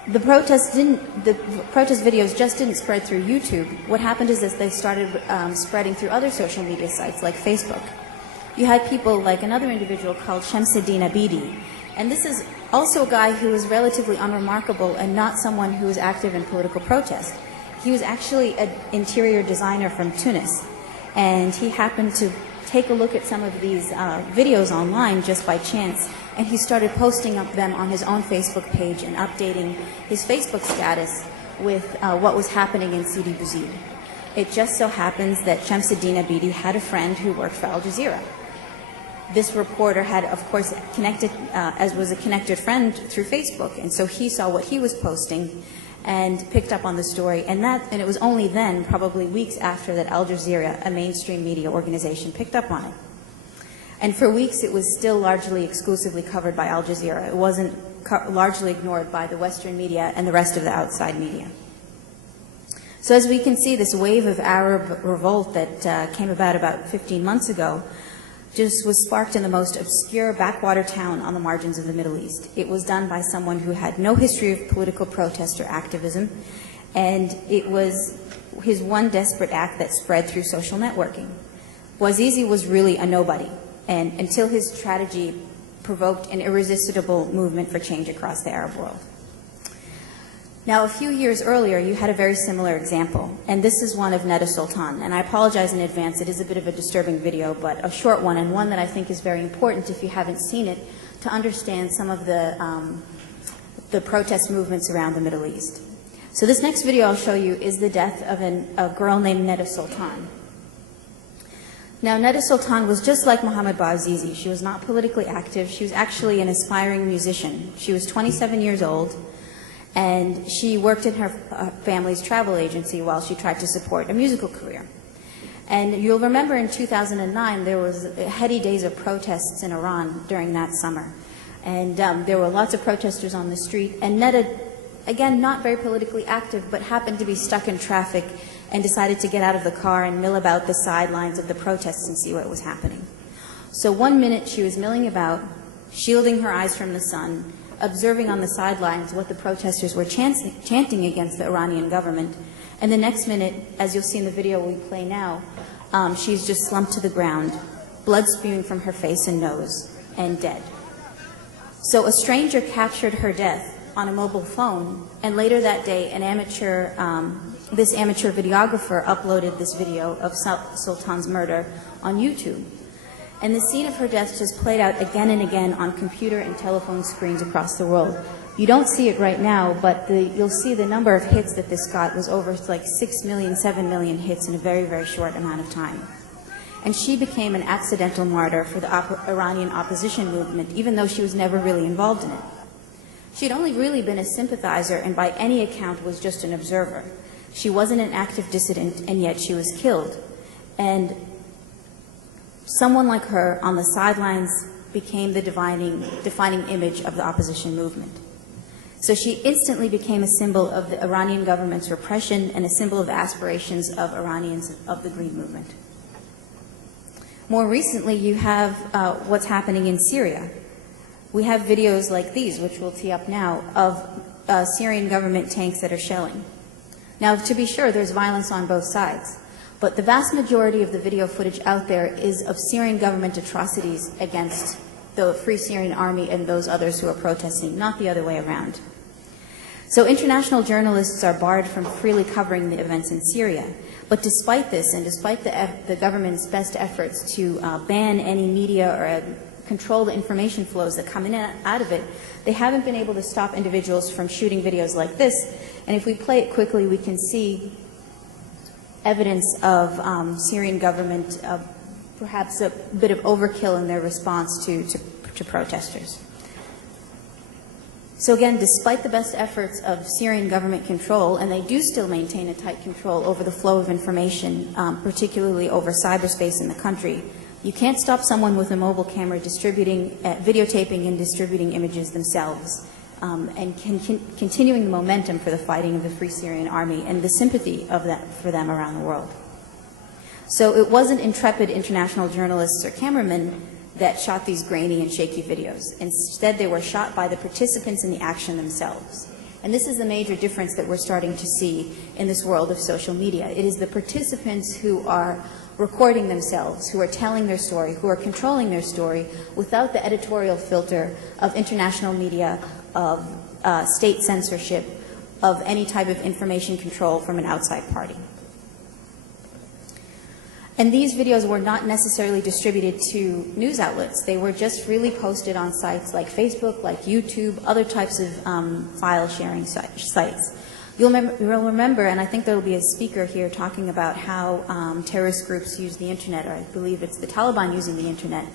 the protest videos just didn't spread through YouTube. What happened is that they started spreading through other social media sites like Facebook. You had people like another individual called Shamsuddin Abidi, and this is also a guy who was relatively unremarkable and not someone who was active in political protest. He was actually an interior designer from Tunis. And he happened to take a look at some of these videos online just by chance, and he started posting up them on his own Facebook page and updating his Facebook status with what was happening in Sidi Bouzid. It just so happens that Shamsuddin Abidi had a friend who worked for Al Jazeera. This reporter had, of course, connected, as was a connected friend through Facebook, and so he saw what he was posting and picked up on the story, and it was only then, probably weeks after, that Al Jazeera, a mainstream media organization, picked up on it. And for weeks it was still largely exclusively covered by Al Jazeera. It wasn't largely ignored by the Western media and the rest of the outside media. So as we can see, this wave of Arab revolt that came about 15 months ago just was sparked in the most obscure backwater town on the margins of the Middle East. It was done by someone who had no history of political protest or activism, and it was his one desperate act that spread through social networking. Bouazizi was really a nobody, and until his strategy provoked an irresistible movement for change across the Arab world. Now, a few years earlier, you had a very similar example, and this is one of Neda Sultan. And I apologize in advance, it is a bit of a disturbing video, but a short one, and one that I think is very important if you haven't seen it, to understand some of the protest movements around the Middle East. So this next video I'll show you is the death of a girl named Neda Sultan. Now, Neda Sultan was just like Mohamed Bouazizi. She was not politically active. She was actually an aspiring musician. She was 27 years old, and she worked in her family's travel agency while she tried to support a musical career. And you'll remember in 2009, there was heady days of protests in Iran during that summer. And there were lots of protesters on the street. And Neda, again, not very politically active, but happened to be stuck in traffic and decided to get out of the car and mill about the sidelines of the protests and see what was happening. So one minute she was milling about, shielding her eyes from the sun, observing on the sidelines what the protesters were chanting against the Iranian government. And the next minute, as you'll see in the video we play now, she's just slumped to the ground, blood spewing from her face and nose, and dead. So a stranger captured her death on a mobile phone, and later that day, this amateur videographer uploaded this video of Sultan's murder on YouTube. And the scene of her death just played out again and again on computer and telephone screens across the world. You don't see it right now, but you'll see the number of hits that this got was over like 6 million, 7 million hits in a very, very short amount of time. and she became an accidental martyr for the Iranian opposition movement, even though she was never really involved in it. She had only really been a sympathizer and by any account was just an observer. She wasn't an active dissident, and yet she was killed. And someone like her on the sidelines became the defining image of the opposition movement. So she instantly became a symbol of the Iranian government's repression and a symbol of the aspirations of Iranians of the Green Movement. More recently, you have what's happening in Syria. We have videos like these, which we'll tee up now, of Syrian government tanks that are shelling. Now, to be sure, there's violence on both sides, but the vast majority of the video footage out there is of Syrian government atrocities against the Free Syrian Army and those others who are protesting, not the other way around. So international journalists are barred from freely covering the events in Syria. But despite this, and despite the government's best efforts to ban any media or control the information flows that come in and out of it, they haven't been able to stop individuals from shooting videos like this. And if we play it quickly, we can see evidence of Syrian government, perhaps a bit of overkill in their response to protesters. So again, despite the best efforts of Syrian government control, and they do still maintain a tight control over the flow of information, particularly over cyberspace in the country, you can't stop someone with a mobile camera videotaping and distributing images themselves, and continuing the momentum for the fighting of the Free Syrian Army and the sympathy of that for them around the world. So it wasn't intrepid international journalists or cameramen that shot these grainy and shaky videos. Instead, they were shot by the participants in the action themselves. And this is the major difference that we're starting to see in this world of social media. It is the participants who are recording themselves, who are telling their story, who are controlling their story without the editorial filter of international media, of state censorship, of any type of information control from an outside party. And these videos were not necessarily distributed to news outlets. They were just freely posted on sites like Facebook, like YouTube, other types of file sharing sites. You'll remember, and I think there will be a speaker here talking about how terrorist groups use the internet, or I believe it's the Taliban using the internet.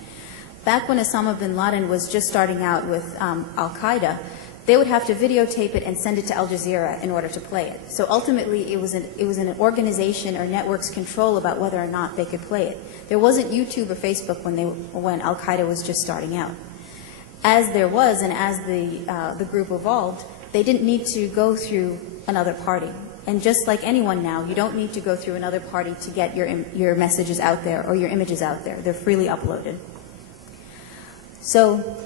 Back when Osama bin Laden was just starting out with Al-Qaeda, they would have to videotape it and send it to Al Jazeera in order to play it. So ultimately, it was an organization or network's control about whether or not they could play it. There wasn't YouTube or Facebook when Al-Qaeda was just starting out. As there was, and as the group evolved, they didn't need to go through another party. And just like anyone now, you don't need to go through another party to get your messages out there or your images out there. They're freely uploaded. So,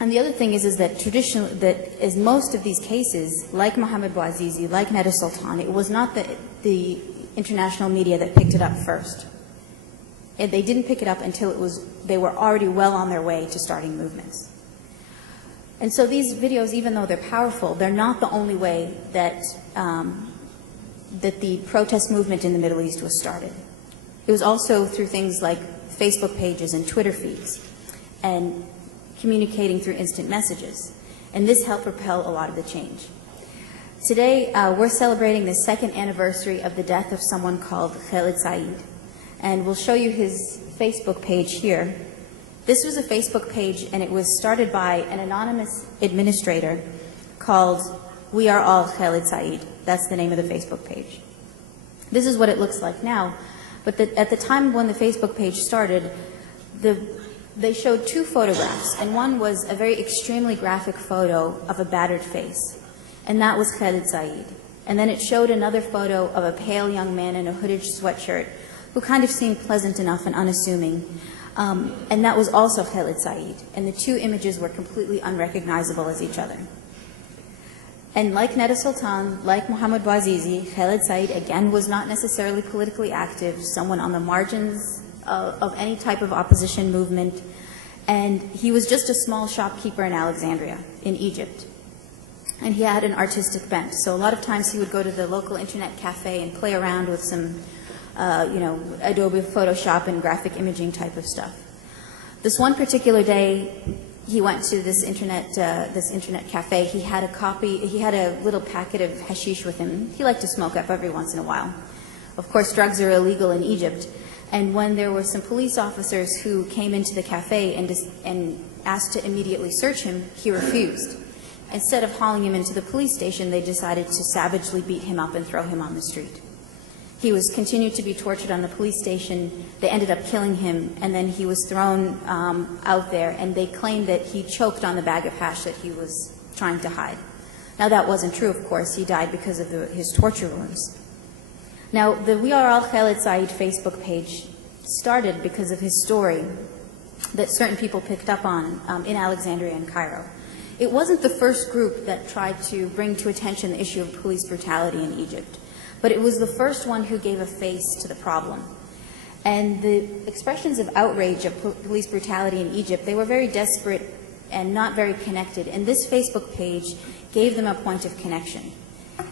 and the other thing is that most of these cases, like Mohammed Bouazizi, like Neda Sultan, it was not the international media that picked it up first. And they didn't pick it up until they were already well on their way to starting movements. And so these videos, even though they're powerful, they're not the only way that the protest movement in the Middle East was started. It was also through things like Facebook pages and Twitter feeds, and communicating through instant messages. And this helped propel a lot of the change. Today, we're celebrating the second anniversary of the death of someone called Khalil Saeed. And we'll show you his Facebook page here. This was a Facebook page, and it was started by an anonymous administrator called We Are All Khalil Saeed. That's the name of the Facebook page. This is what it looks like now. But at the time when the Facebook page started, they showed two photographs, and one was a very extremely graphic photo of a battered face, and that was Khalil Saeed. And then it showed another photo of a pale young man in a hooded sweatshirt who kind of seemed pleasant enough and unassuming, and that was also Khalil Saeed. And the two images were completely unrecognizable as each other. And like Neda Sultan, like Mohammed Bouazizi, Khalil Saeed again was not necessarily politically active, someone on the margins of any type of opposition movement, and he was just a small shopkeeper in Alexandria, in Egypt. And he had an artistic bent, so a lot of times he would go to the local internet cafe and play around with some, Adobe Photoshop and graphic imaging type of stuff. This one particular day, he went to this internet cafe. He had a little packet of hashish with him. He liked to smoke up every once in a while. Of course, drugs are illegal in Egypt. And when there were some police officers who came into the cafe and asked to immediately search him, he refused. Instead of hauling him into the police station, they decided to savagely beat him up and throw him on the street. He was continued to be tortured on the police station. They ended up killing him, and then he was thrown out there, and they claimed that he choked on the bag of hash that he was trying to hide. Now, that wasn't true, of course. He died because of his torture wounds. Now, the We Are All Khalid Saeed Facebook page started because of his story that certain people picked up on in Alexandria and Cairo. It wasn't the first group that tried to bring to attention the issue of police brutality in Egypt, but it was the first one who gave a face to the problem. And the expressions of outrage of police brutality in Egypt, they were very desperate and not very connected, and this Facebook page gave them a point of connection.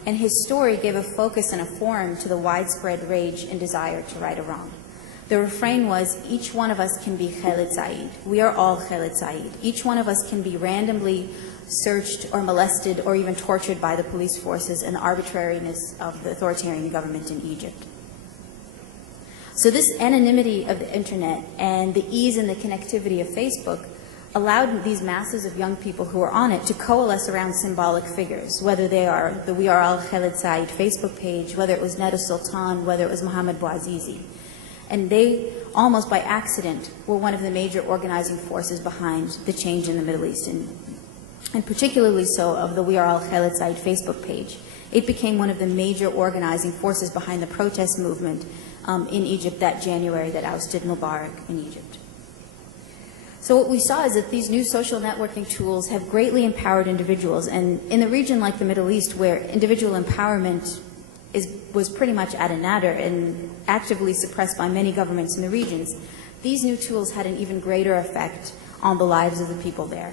And his story gave a focus and a forum to the widespread rage and desire to right a wrong. The refrain was, each one of us can be Khalid Saeed. We are all Khalid Saeed. Each one of us can be randomly searched or molested or even tortured by the police forces and the arbitrariness of the authoritarian government in Egypt. So this anonymity of the internet and the ease and the connectivity of Facebook allowed these masses of young people who were on it to coalesce around symbolic figures, whether they are the We Are All Khalid Saeed Facebook page, whether it was Neda Sultan, whether it was Mohammed Bouazizi. And they, almost by accident, were one of the major organizing forces behind the change in the Middle East, and particularly so of the We Are All Khalid Saeed Facebook page. It became one of the major organizing forces behind the protest movement in Egypt that January that ousted Mubarak in Egypt. So what we saw is that these new social networking tools have greatly empowered individuals, and in a region like the Middle East where individual empowerment was pretty much at a nadir and actively suppressed by many governments in the regions, these new tools had an even greater effect on the lives of the people there.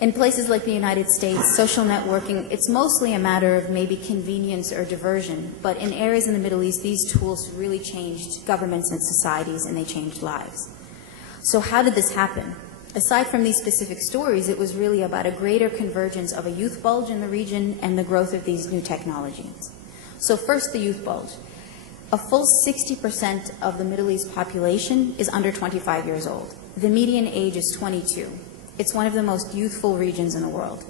In places like the United States, social networking, it's mostly a matter of maybe convenience or diversion, but in areas in the Middle East, these tools really changed governments and societies, and they changed lives. So how did this happen? Aside from these specific stories, it was really about a greater convergence of a youth bulge in the region and the growth of these new technologies. So first, the youth bulge. A full 60% of the Middle East population is under 25 years old. The median age is 22. It's one of the most youthful regions in the world.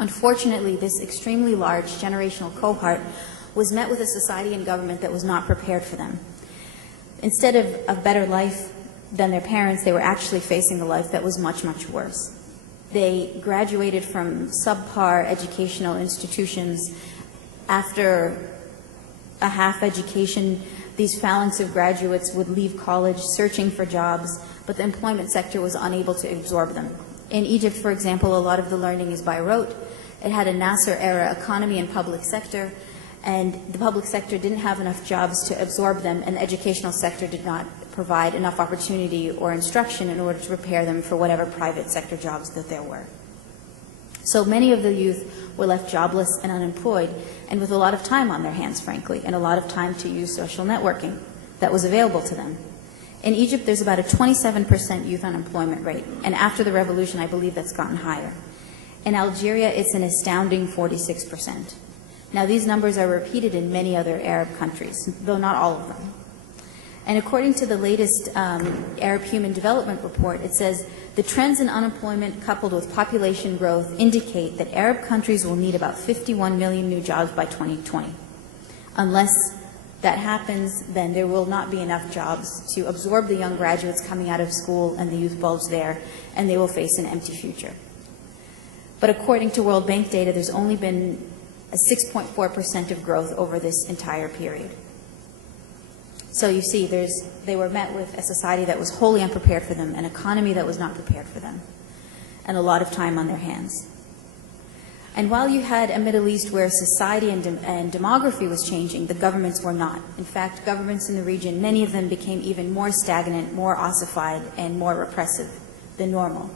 Unfortunately, this extremely large generational cohort was met with a society and government that was not prepared for them. Instead of a better life than their parents, they were actually facing a life that was much, much worse. They graduated from subpar educational institutions. After a half education, these phalanx of graduates would leave college searching for jobs, but the employment sector was unable to absorb them. In Egypt, for example, a lot of the learning is by rote. It had a Nasser-era economy and public sector, and the public sector didn't have enough jobs to absorb them, and the educational sector did not provide enough opportunity or instruction in order to prepare them for whatever private sector jobs that there were. So many of the youth were left jobless and unemployed, and with a lot of time on their hands, frankly, and a lot of time to use social networking that was available to them. In Egypt, there's about a 27% youth unemployment rate, and after the revolution, I believe that's gotten higher. In Algeria, it's an astounding 46%. Now, these numbers are repeated in many other Arab countries, though not all of them. And according to the latest Arab Human Development Report, it says, the trends in unemployment coupled with population growth indicate that Arab countries will need about 51 million new jobs by 2020. Unless that happens, then there will not be enough jobs to absorb the young graduates coming out of school and the youth bulge there, and they will face an empty future. But according to World Bank data, there's only been a 6.4% of growth over this entire period. So you see, they were met with a society that was wholly unprepared for them, an economy that was not prepared for them, and a lot of time on their hands. And while you had a Middle East where society and demography was changing, the governments were not. In fact, governments in the region, many of them became even more stagnant, more ossified, and more repressive than normal.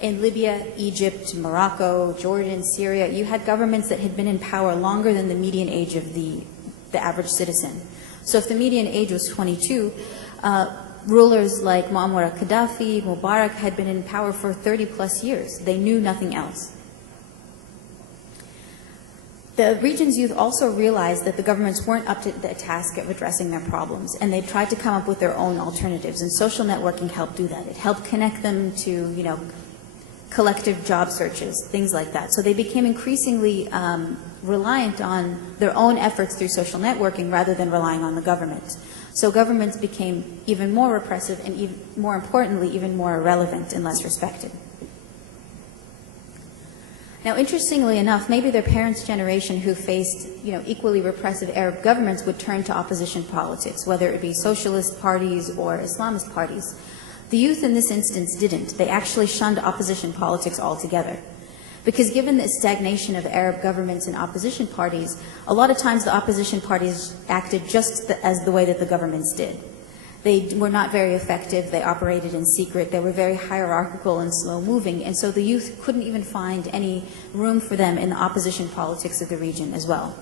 In Libya, Egypt, Morocco, Jordan, Syria, you had governments that had been in power longer than the median age of the average citizen. So if the median age was 22, rulers like Muammar al-Gaddafi, Mubarak had been in power for 30 plus years. They knew nothing else. The region's youth also realized that the governments weren't up to the task of addressing their problems, and they tried to come up with their own alternatives, and social networking helped do that. It helped connect them to, collective job searches, things like that. So they became increasingly reliant on their own efforts through social networking rather than relying on the government. So governments became even more repressive and, even more importantly, even more irrelevant and less respected. Now, interestingly enough, maybe their parents' generation who faced, equally repressive Arab governments would turn to opposition politics, whether it be socialist parties or Islamist parties. The youth in this instance didn't. They actually shunned opposition politics altogether. Because given the stagnation of Arab governments and opposition parties, a lot of times the opposition parties acted just as the way that the governments did. They were not very effective, they operated in secret, they were very hierarchical and slow-moving, and so the youth couldn't even find any room for them in the opposition politics of the region as well.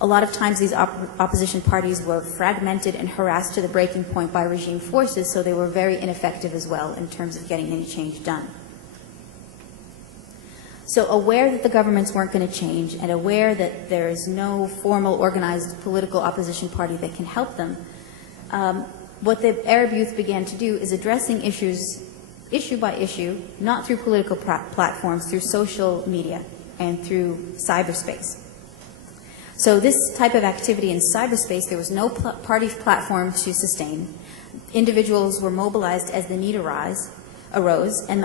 A lot of times these opposition parties were fragmented and harassed to the breaking point by regime forces, so they were very ineffective as well in terms of getting any change done. So aware that the governments weren't going to change and aware that there is no formal organized political opposition party that can help them, what the Arab youth began to do is addressing issues issue by issue, not through political platforms, through social media and through cyberspace. So this type of activity in cyberspace, there was no party platform to sustain. Individuals were mobilized as the need arose, and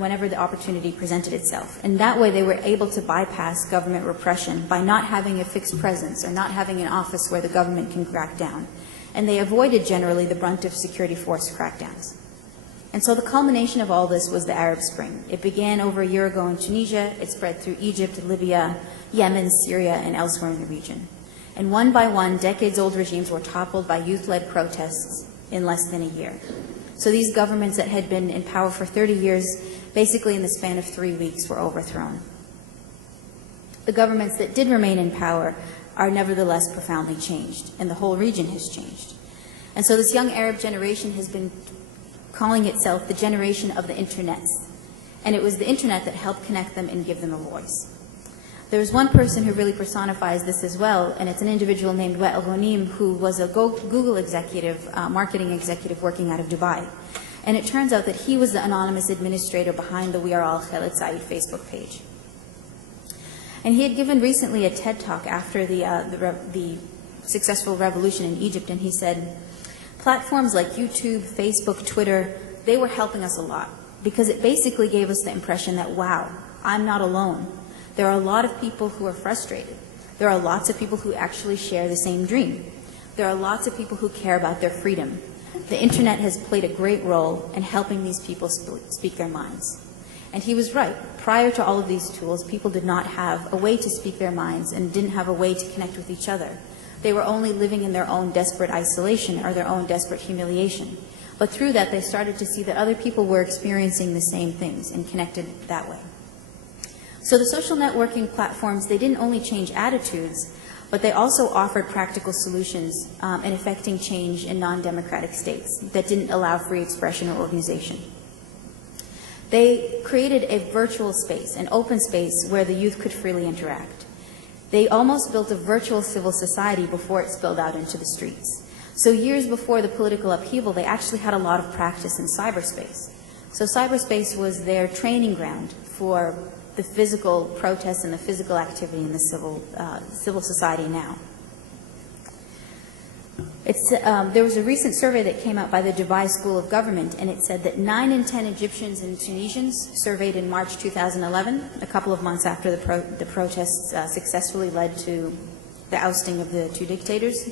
whenever the opportunity presented itself. And that way they were able to bypass government repression by not having a fixed presence or not having an office where the government can crack down. And they avoided generally the brunt of security force crackdowns. And so the culmination of all this was the Arab Spring. It began over a year ago in Tunisia, it spread through Egypt, Libya, Yemen, Syria, and elsewhere in the region. And one by one, decades-old regimes were toppled by youth-led protests in less than a year. So these governments that had been in power for 30 years, basically in the span of 3 weeks, were overthrown. The governments that did remain in power are nevertheless profoundly changed, and the whole region has changed. And so this young Arab generation has been calling itself the generation of the internets, and it was the internet that helped connect them and give them a voice. There's one person who really personifies this as well, and it's an individual named Wael Ghonim, who was a Google executive, marketing executive working out of Dubai. And it turns out that he was the anonymous administrator behind the We Are All Khalid Said Facebook page. And he had given recently a TED Talk after the successful revolution in Egypt, and he said, platforms like YouTube, Facebook, Twitter, they were helping us a lot because it basically gave us the impression that, wow, I'm not alone. There are a lot of people who are frustrated. There are lots of people who actually share the same dream. There are lots of people who care about their freedom. The internet has played a great role in helping these people speak their minds. And he was right. Prior to all of these tools, people did not have a way to speak their minds and didn't have a way to connect with each other. They were only living in their own desperate isolation or their own desperate humiliation. But through that, they started to see that other people were experiencing the same things and connected that way. So the social networking platforms, they didn't only change attitudes, but they also offered practical solutions in effecting change in non-democratic states that didn't allow free expression or organization. They created a virtual space, an open space where the youth could freely interact. They almost built a virtual civil society before it spilled out into the streets. So years before the political upheaval, they actually had a lot of practice in cyberspace. So cyberspace was their training ground for the physical protests and the physical activity in the civil society now. There was a recent survey that came out by the Dubai School of Government, and it said that 9 in 10 Egyptians and Tunisians surveyed in March 2011, a couple of months after the protests successfully led to the ousting of the two dictators,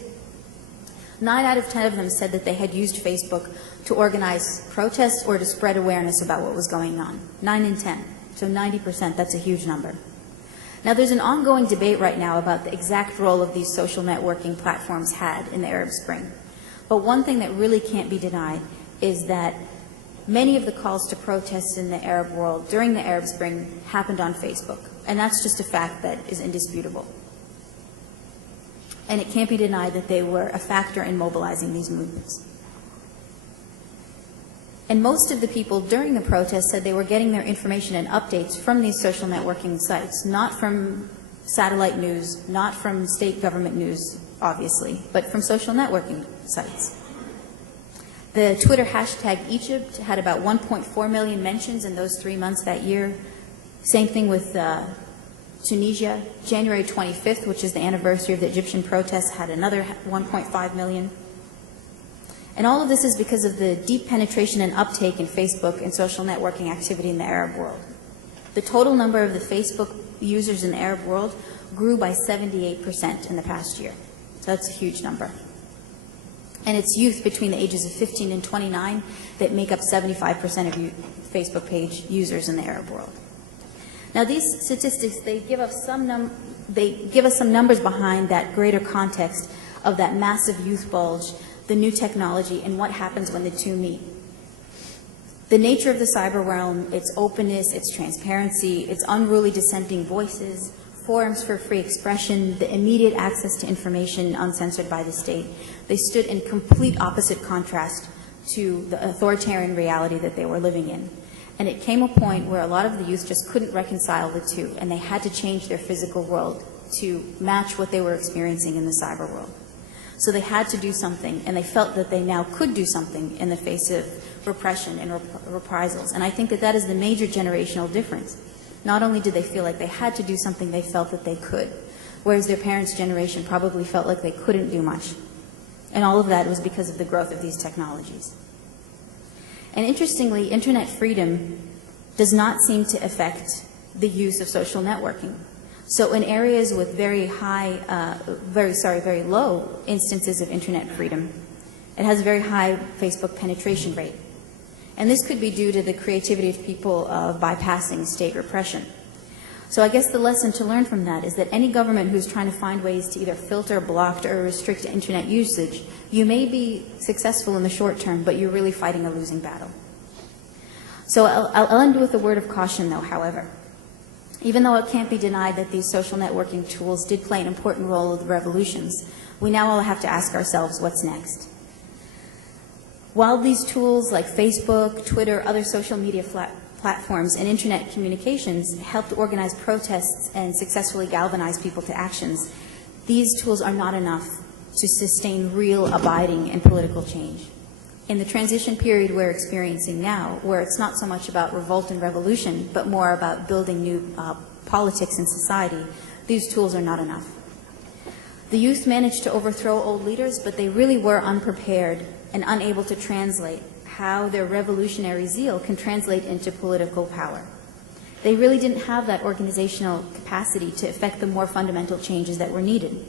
9 out of 10 of them said that they had used Facebook to organize protests or to spread awareness about what was going on. 9 in 10. So 90%, that's a huge number. Now, there's an ongoing debate right now about the exact role of these social networking platforms had in the Arab Spring. But one thing that really can't be denied is that many of the calls to protests in the Arab world during the Arab Spring happened on Facebook. And that's just a fact that is indisputable. And it can't be denied that they were a factor in mobilizing these movements. And most of the people during the protest said they were getting their information and updates from these social networking sites, not from satellite news, not from state government news, obviously, but from social networking sites. The Twitter hashtag Egypt had about 1.4 million mentions in those 3 months that year. Same thing with Tunisia. January 25th, which is the anniversary of the Egyptian protests, had another 1.5 million. And all of this is because of the deep penetration and uptake in Facebook and social networking activity in the Arab world. The total number of the Facebook users in the Arab world grew by 78% in the past year. So that's a huge number. And it's youth between the ages of 15 and 29 that make up 75% of Facebook page users in the Arab world. Now these statistics, they give us some numbers behind that greater context of that massive youth bulge, the new technology, and what happens when the two meet. The nature of the cyber realm, its openness, its transparency, its unruly dissenting voices, forums for free expression, the immediate access to information uncensored by the state, they stood in complete opposite contrast to the authoritarian reality that they were living in. And it came a point where a lot of the youth just couldn't reconcile the two, and they had to change their physical world to match what they were experiencing in the cyber world. So they had to do something, and they felt that they now could do something in the face of repression and reprisals. And I think that that is the major generational difference. Not only did they feel like they had to do something, they felt that they could, whereas their parents' generation probably felt like they couldn't do much. And all of that was because of the growth of these technologies. And interestingly, internet freedom does not seem to affect the use of social networking. So in areas with very low instances of internet freedom, it has a very high Facebook penetration rate. And this could be due to the creativity of people bypassing state repression. So I guess the lesson to learn from that is that any government who's trying to find ways to either filter, block, or restrict internet usage, you may be successful in the short term, but you're really fighting a losing battle. So I'll end with a word of caution, though, however. Even though it can't be denied that these social networking tools did play an important role in the revolutions, we now all have to ask ourselves what's next. While these tools like Facebook, Twitter, other social media platforms, and internet communications helped organize protests and successfully galvanize people to actions, these tools are not enough to sustain real, abiding, and political change. In the transition period we're experiencing now, where it's not so much about revolt and revolution, but more about building new politics in society, these tools are not enough. The youth managed to overthrow old leaders, but they really were unprepared and unable to translate how their revolutionary zeal can translate into political power. They really didn't have that organizational capacity to effect the more fundamental changes that were needed.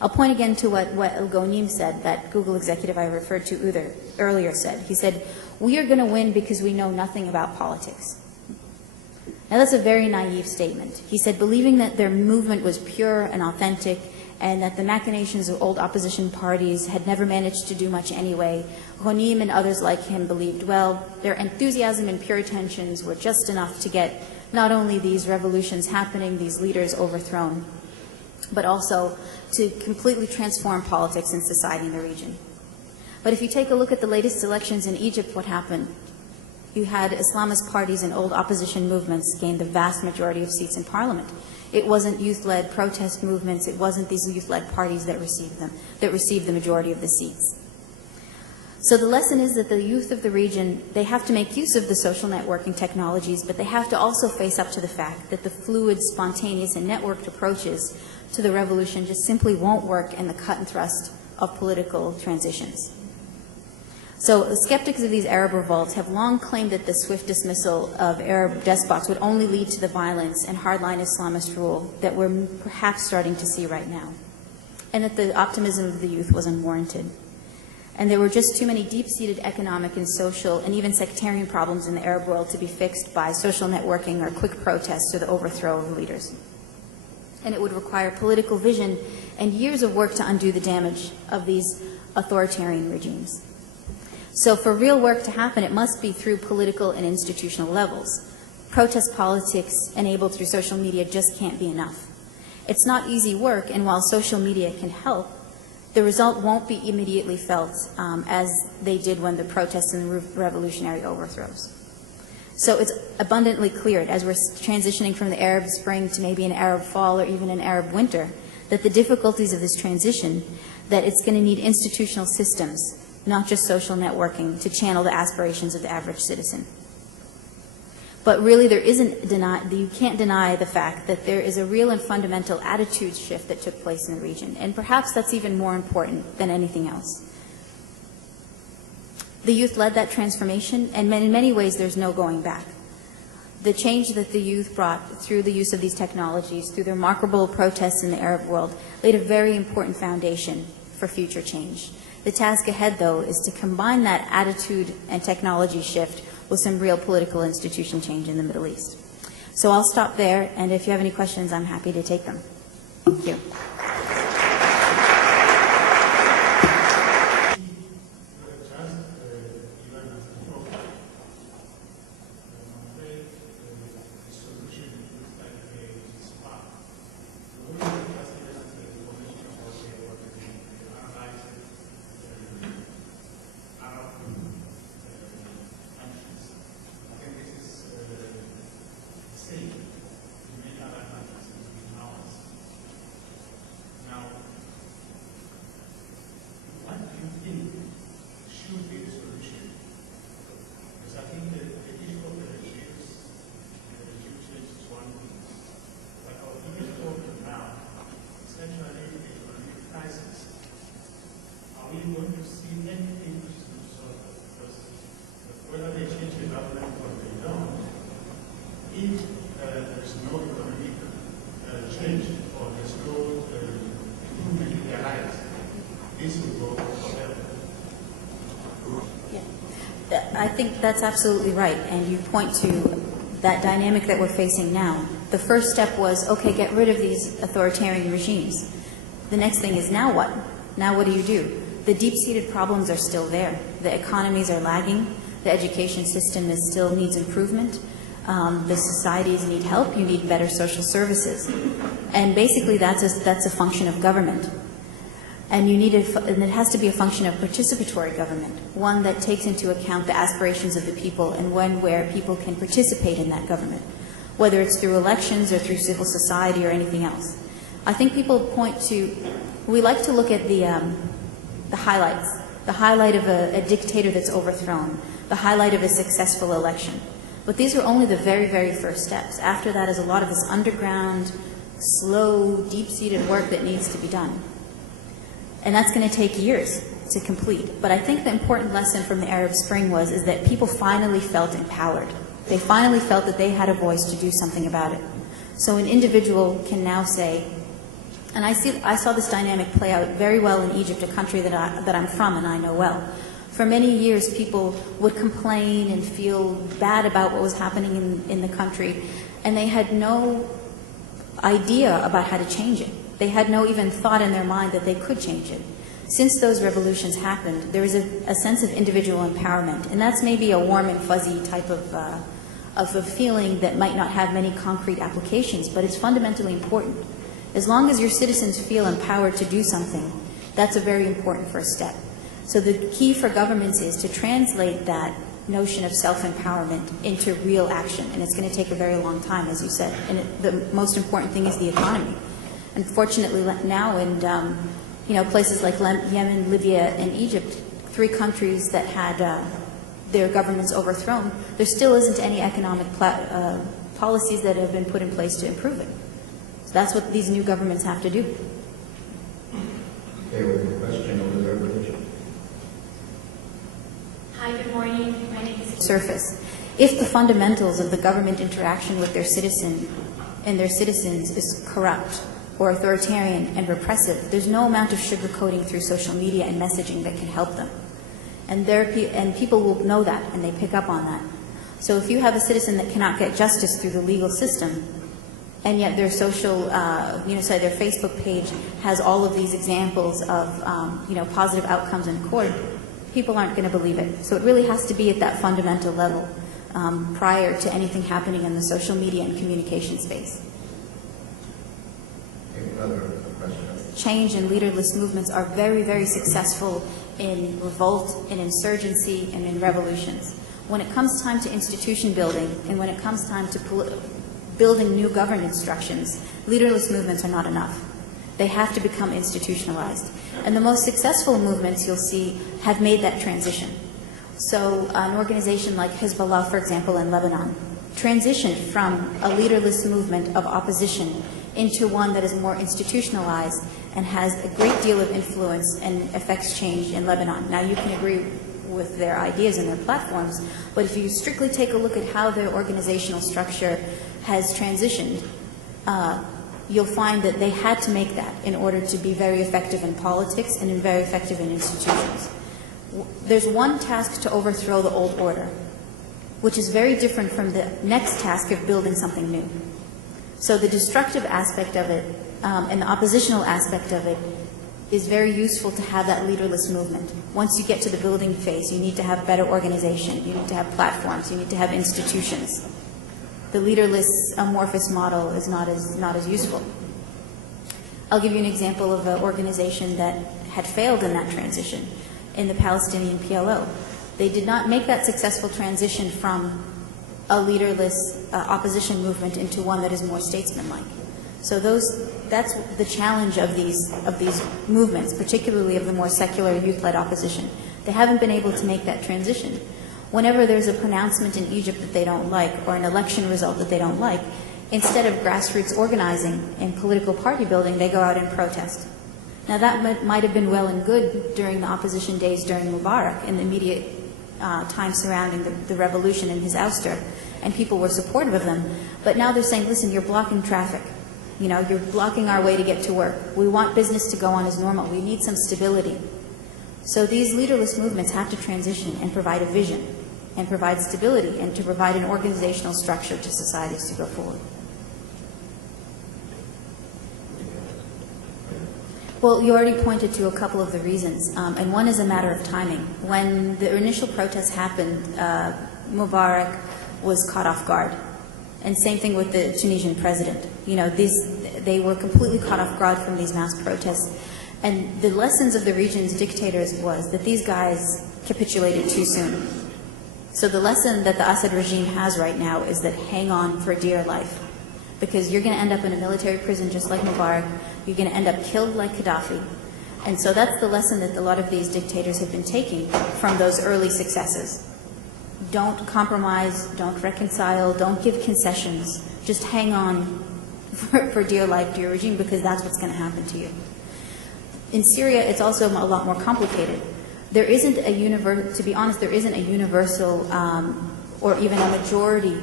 I'll point again to what El Ghonim said, that Google executive I referred to earlier said. He said, "We are going to win because we know nothing about politics." Now that's a very naive statement. He said, believing that their movement was pure and authentic and that the machinations of old opposition parties had never managed to do much anyway, Ghonim and others like him believed, well, their enthusiasm and pure intentions were just enough to get not only these revolutions happening, these leaders overthrown, but also to completely transform politics and society in the region. But if you take a look at the latest elections in Egypt, what happened? You had Islamist parties and old opposition movements gain the vast majority of seats in parliament. It wasn't youth-led protest movements, it wasn't these youth-led parties that received the majority of the seats. So the lesson is that the youth of the region, they have to make use of the social networking technologies, but they have to also face up to the fact that the fluid, spontaneous, and networked approaches to the revolution just simply won't work in the cut and thrust of political transitions. So the skeptics of these Arab revolts have long claimed that the swift dismissal of Arab despots would only lead to the violence and hardline Islamist rule that we're perhaps starting to see right now, and that the optimism of the youth was unwarranted. And there were just too many deep-seated economic and social and even sectarian problems in the Arab world to be fixed by social networking or quick protests or the overthrow of leaders. And it would require political vision and years of work to undo the damage of these authoritarian regimes. So for real work to happen, it must be through political and institutional levels. Protest politics enabled through social media just can't be enough. It's not easy work, and while social media can help, the result won't be immediately felt as they did when the protests and the revolutionary overthrows. So it's abundantly clear, as we're transitioning from the Arab Spring to maybe an Arab fall or even an Arab winter, that the difficulties of this transition, that it's going to need institutional systems, not just social networking, to channel the aspirations of the average citizen. But really, you can't deny the fact that there is a real and fundamental attitude shift that took place in the region, and perhaps that's even more important than anything else. The youth led that transformation, and in many ways there's no going back. The change that the youth brought through the use of these technologies, through the remarkable protests in the Arab world, laid a very important foundation for future change. The task ahead, though, is to combine that attitude and technology shift with some real political institution change in the Middle East. So I'll stop there, and if you have any questions, I'm happy to take them. Thank you. I think that's absolutely right, and you point to that dynamic that we're facing now. The first step was, okay, get rid of these authoritarian regimes. The next thing is, now what? Now what do? The deep-seated problems are still there. The economies are lagging. The education system still needs improvement. The societies need help. You need better social services. And basically that's a function of government. And and it has to be a function of participatory government, one that takes into account the aspirations of the people and one where people can participate in that government, whether it's through elections or through civil society or anything else. I think people point to, we like to look at the highlights, the highlight of a dictator that's overthrown, the highlight of a successful election. But these are only the very, very first steps. After that is a lot of this underground, slow, deep-seated work that needs to be done. And that's going to take years to complete. But I think the important lesson from the Arab Spring is that people finally felt empowered. They finally felt that they had a voice to do something about it. So an individual can now say, and I saw this dynamic play out very well in Egypt, a country that I'm from and I know well. For many years, people would complain and feel bad about what was happening in the country, and they had no idea about how to change it. They had no even thought in their mind that they could change it. Since those revolutions happened, there is a sense of individual empowerment, and that's maybe a warm and fuzzy type of a feeling that might not have many concrete applications, but it's fundamentally important. As long as your citizens feel empowered to do something, that's a very important first step. So the key for governments is to translate that notion of self-empowerment into real action, and it's going to take a very long time, as you said. And the most important thing is the economy. Unfortunately, now in places like Yemen, Libya, and Egypt, 3 countries that had their governments overthrown, there still isn't any economic policies that have been put in place to improve it. So that's what these new governments have to do. Okay, we have a question over there, Richard. Hi, good morning. My name is Surface. If the fundamentals of the government interaction with their citizen and their citizens is corrupt or authoritarian and repressive, there's no amount of sugarcoating through social media and messaging that can help them. And people will know that, and they pick up on that. So if you have a citizen that cannot get justice through the legal system, and yet their social, say their Facebook page has all of these examples of, positive outcomes in court, people aren't going to believe it. So it really has to be at that fundamental level prior to anything happening in the social media and communication space. Another question. Change and leaderless movements are very, very successful in revolt, in insurgency, and in revolutions. When it comes time to institution building and when it comes time to building new governance structures, leaderless movements are not enough. They have to become institutionalized. And the most successful movements you'll see have made that transition. So an organization like Hezbollah, for example, in Lebanon, transitioned from a leaderless movement of opposition into one that is more institutionalized and has a great deal of influence and affects change in Lebanon. Now, you can agree with their ideas and their platforms, but if you strictly take a look at how their organizational structure has transitioned, you'll find that they had to make that in order to be very effective in politics and very effective in institutions. There's one task to overthrow the old order, which is very different from the next task of building something new. So the destructive aspect of it and the oppositional aspect of it is very useful to have that leaderless movement. Once you get to the building phase, you need to have better organization, you need to have platforms, you need to have institutions. The leaderless amorphous model is not as useful. I'll give you an example of an organization that had failed in that transition in the Palestinian PLO. They did not make that successful transition from a leaderless opposition movement into one that is more statesmanlike. So that's the challenge of these movements, particularly of the more secular youth-led opposition. They haven't been able to make that transition. Whenever there's a pronouncement in Egypt that they don't like or an election result that they don't like, instead of grassroots organizing and political party building, they go out and protest. Now that might have been well and good during the opposition days during Mubarak in the immediate time surrounding the revolution and his ouster, and people were supportive of them. But now they're saying, listen, you're blocking traffic. You know, you're blocking our way to get to work. We want business to go on as normal. We need some stability. So these leaderless movements have to transition and provide a vision and provide stability and to provide an organizational structure to societies to go forward. Well, you already pointed to a couple of the reasons, and one is a matter of timing. When the initial protests happened, Mubarak was caught off guard. And same thing with the Tunisian president. You know, they were completely caught off guard from these mass protests. And the lessons of the region's dictators was that these guys capitulated too soon. So the lesson that the Assad regime has right now is that hang on for dear life. Because you're going to end up in a military prison just like Mubarak. You're going to end up killed like Gaddafi. And so that's the lesson that a lot of these dictators have been taking from those early successes. Don't compromise, don't reconcile, don't give concessions. Just hang on for dear life to your regime, because that's what's going to happen to you. In Syria, it's also a lot more complicated. There isn't to be honest, there isn't a universal or even a majority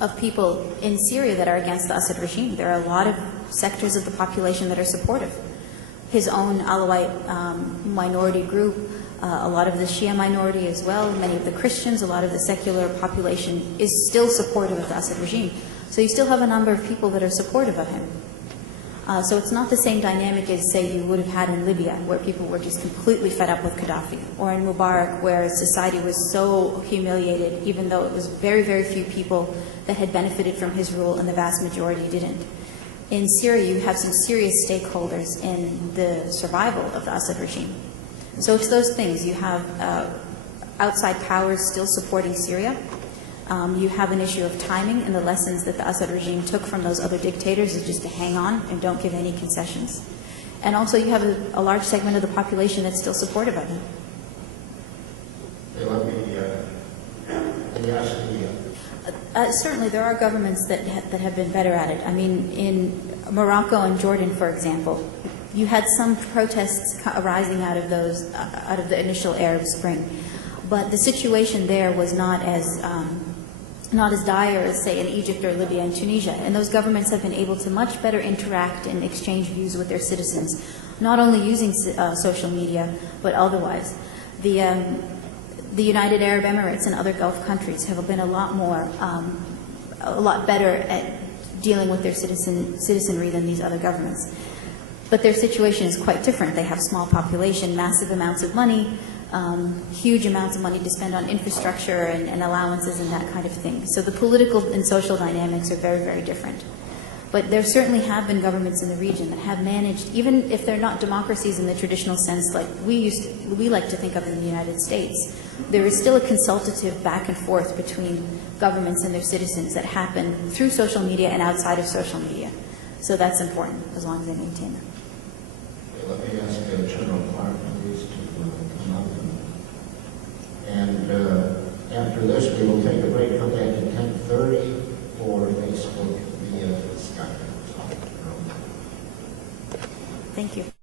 of people in Syria that are against the Assad regime. There are a lot of sectors of the population that are supportive. His own Alawite minority group, a lot of the Shia minority as well, many of the Christians, a lot of the secular population is still supportive of the Assad regime. So you still have a number of people that are supportive of him. So it's not the same dynamic as, say, you would have had in Libya, where people were just completely fed up with Gaddafi, or in Mubarak, where society was so humiliated, even though it was very, very few people that had benefited from his rule, and the vast majority didn't. In Syria, you have some serious stakeholders in the survival of the Assad regime. So it's those things. You have outside powers still supporting Syria. You have an issue of timing, and the lessons that the Assad regime took from those other dictators is just to hang on and don't give any concessions. And also you have a large segment of the population that's still supportive of him. Certainly, there are governments that have been better at it. I mean, in Morocco and Jordan, for example, you had some protests arising out of the initial Arab Spring, but the situation there was not as dire as, say, in Egypt or Libya and Tunisia. And those governments have been able to much better interact and exchange views with their citizens, not only using social media, but otherwise. The United Arab Emirates and other Gulf countries have been a lot better at dealing with their citizenry than these other governments. But their situation is quite different. They have small population, massive amounts of money, huge amounts of money to spend on infrastructure and allowances and that kind of thing. So the political and social dynamics are very, very different. But there certainly have been governments in the region that have managed, even if they're not democracies in the traditional sense like we like to think of in the United States, there is still a consultative back and forth between governments and their citizens that happen through social media and outside of social media. So that's important, as long as they maintain that. Let me ask General Clark, please, to come up. And after this, we will take a break, come back at 10:30 for Facebook via Skype. Thank you.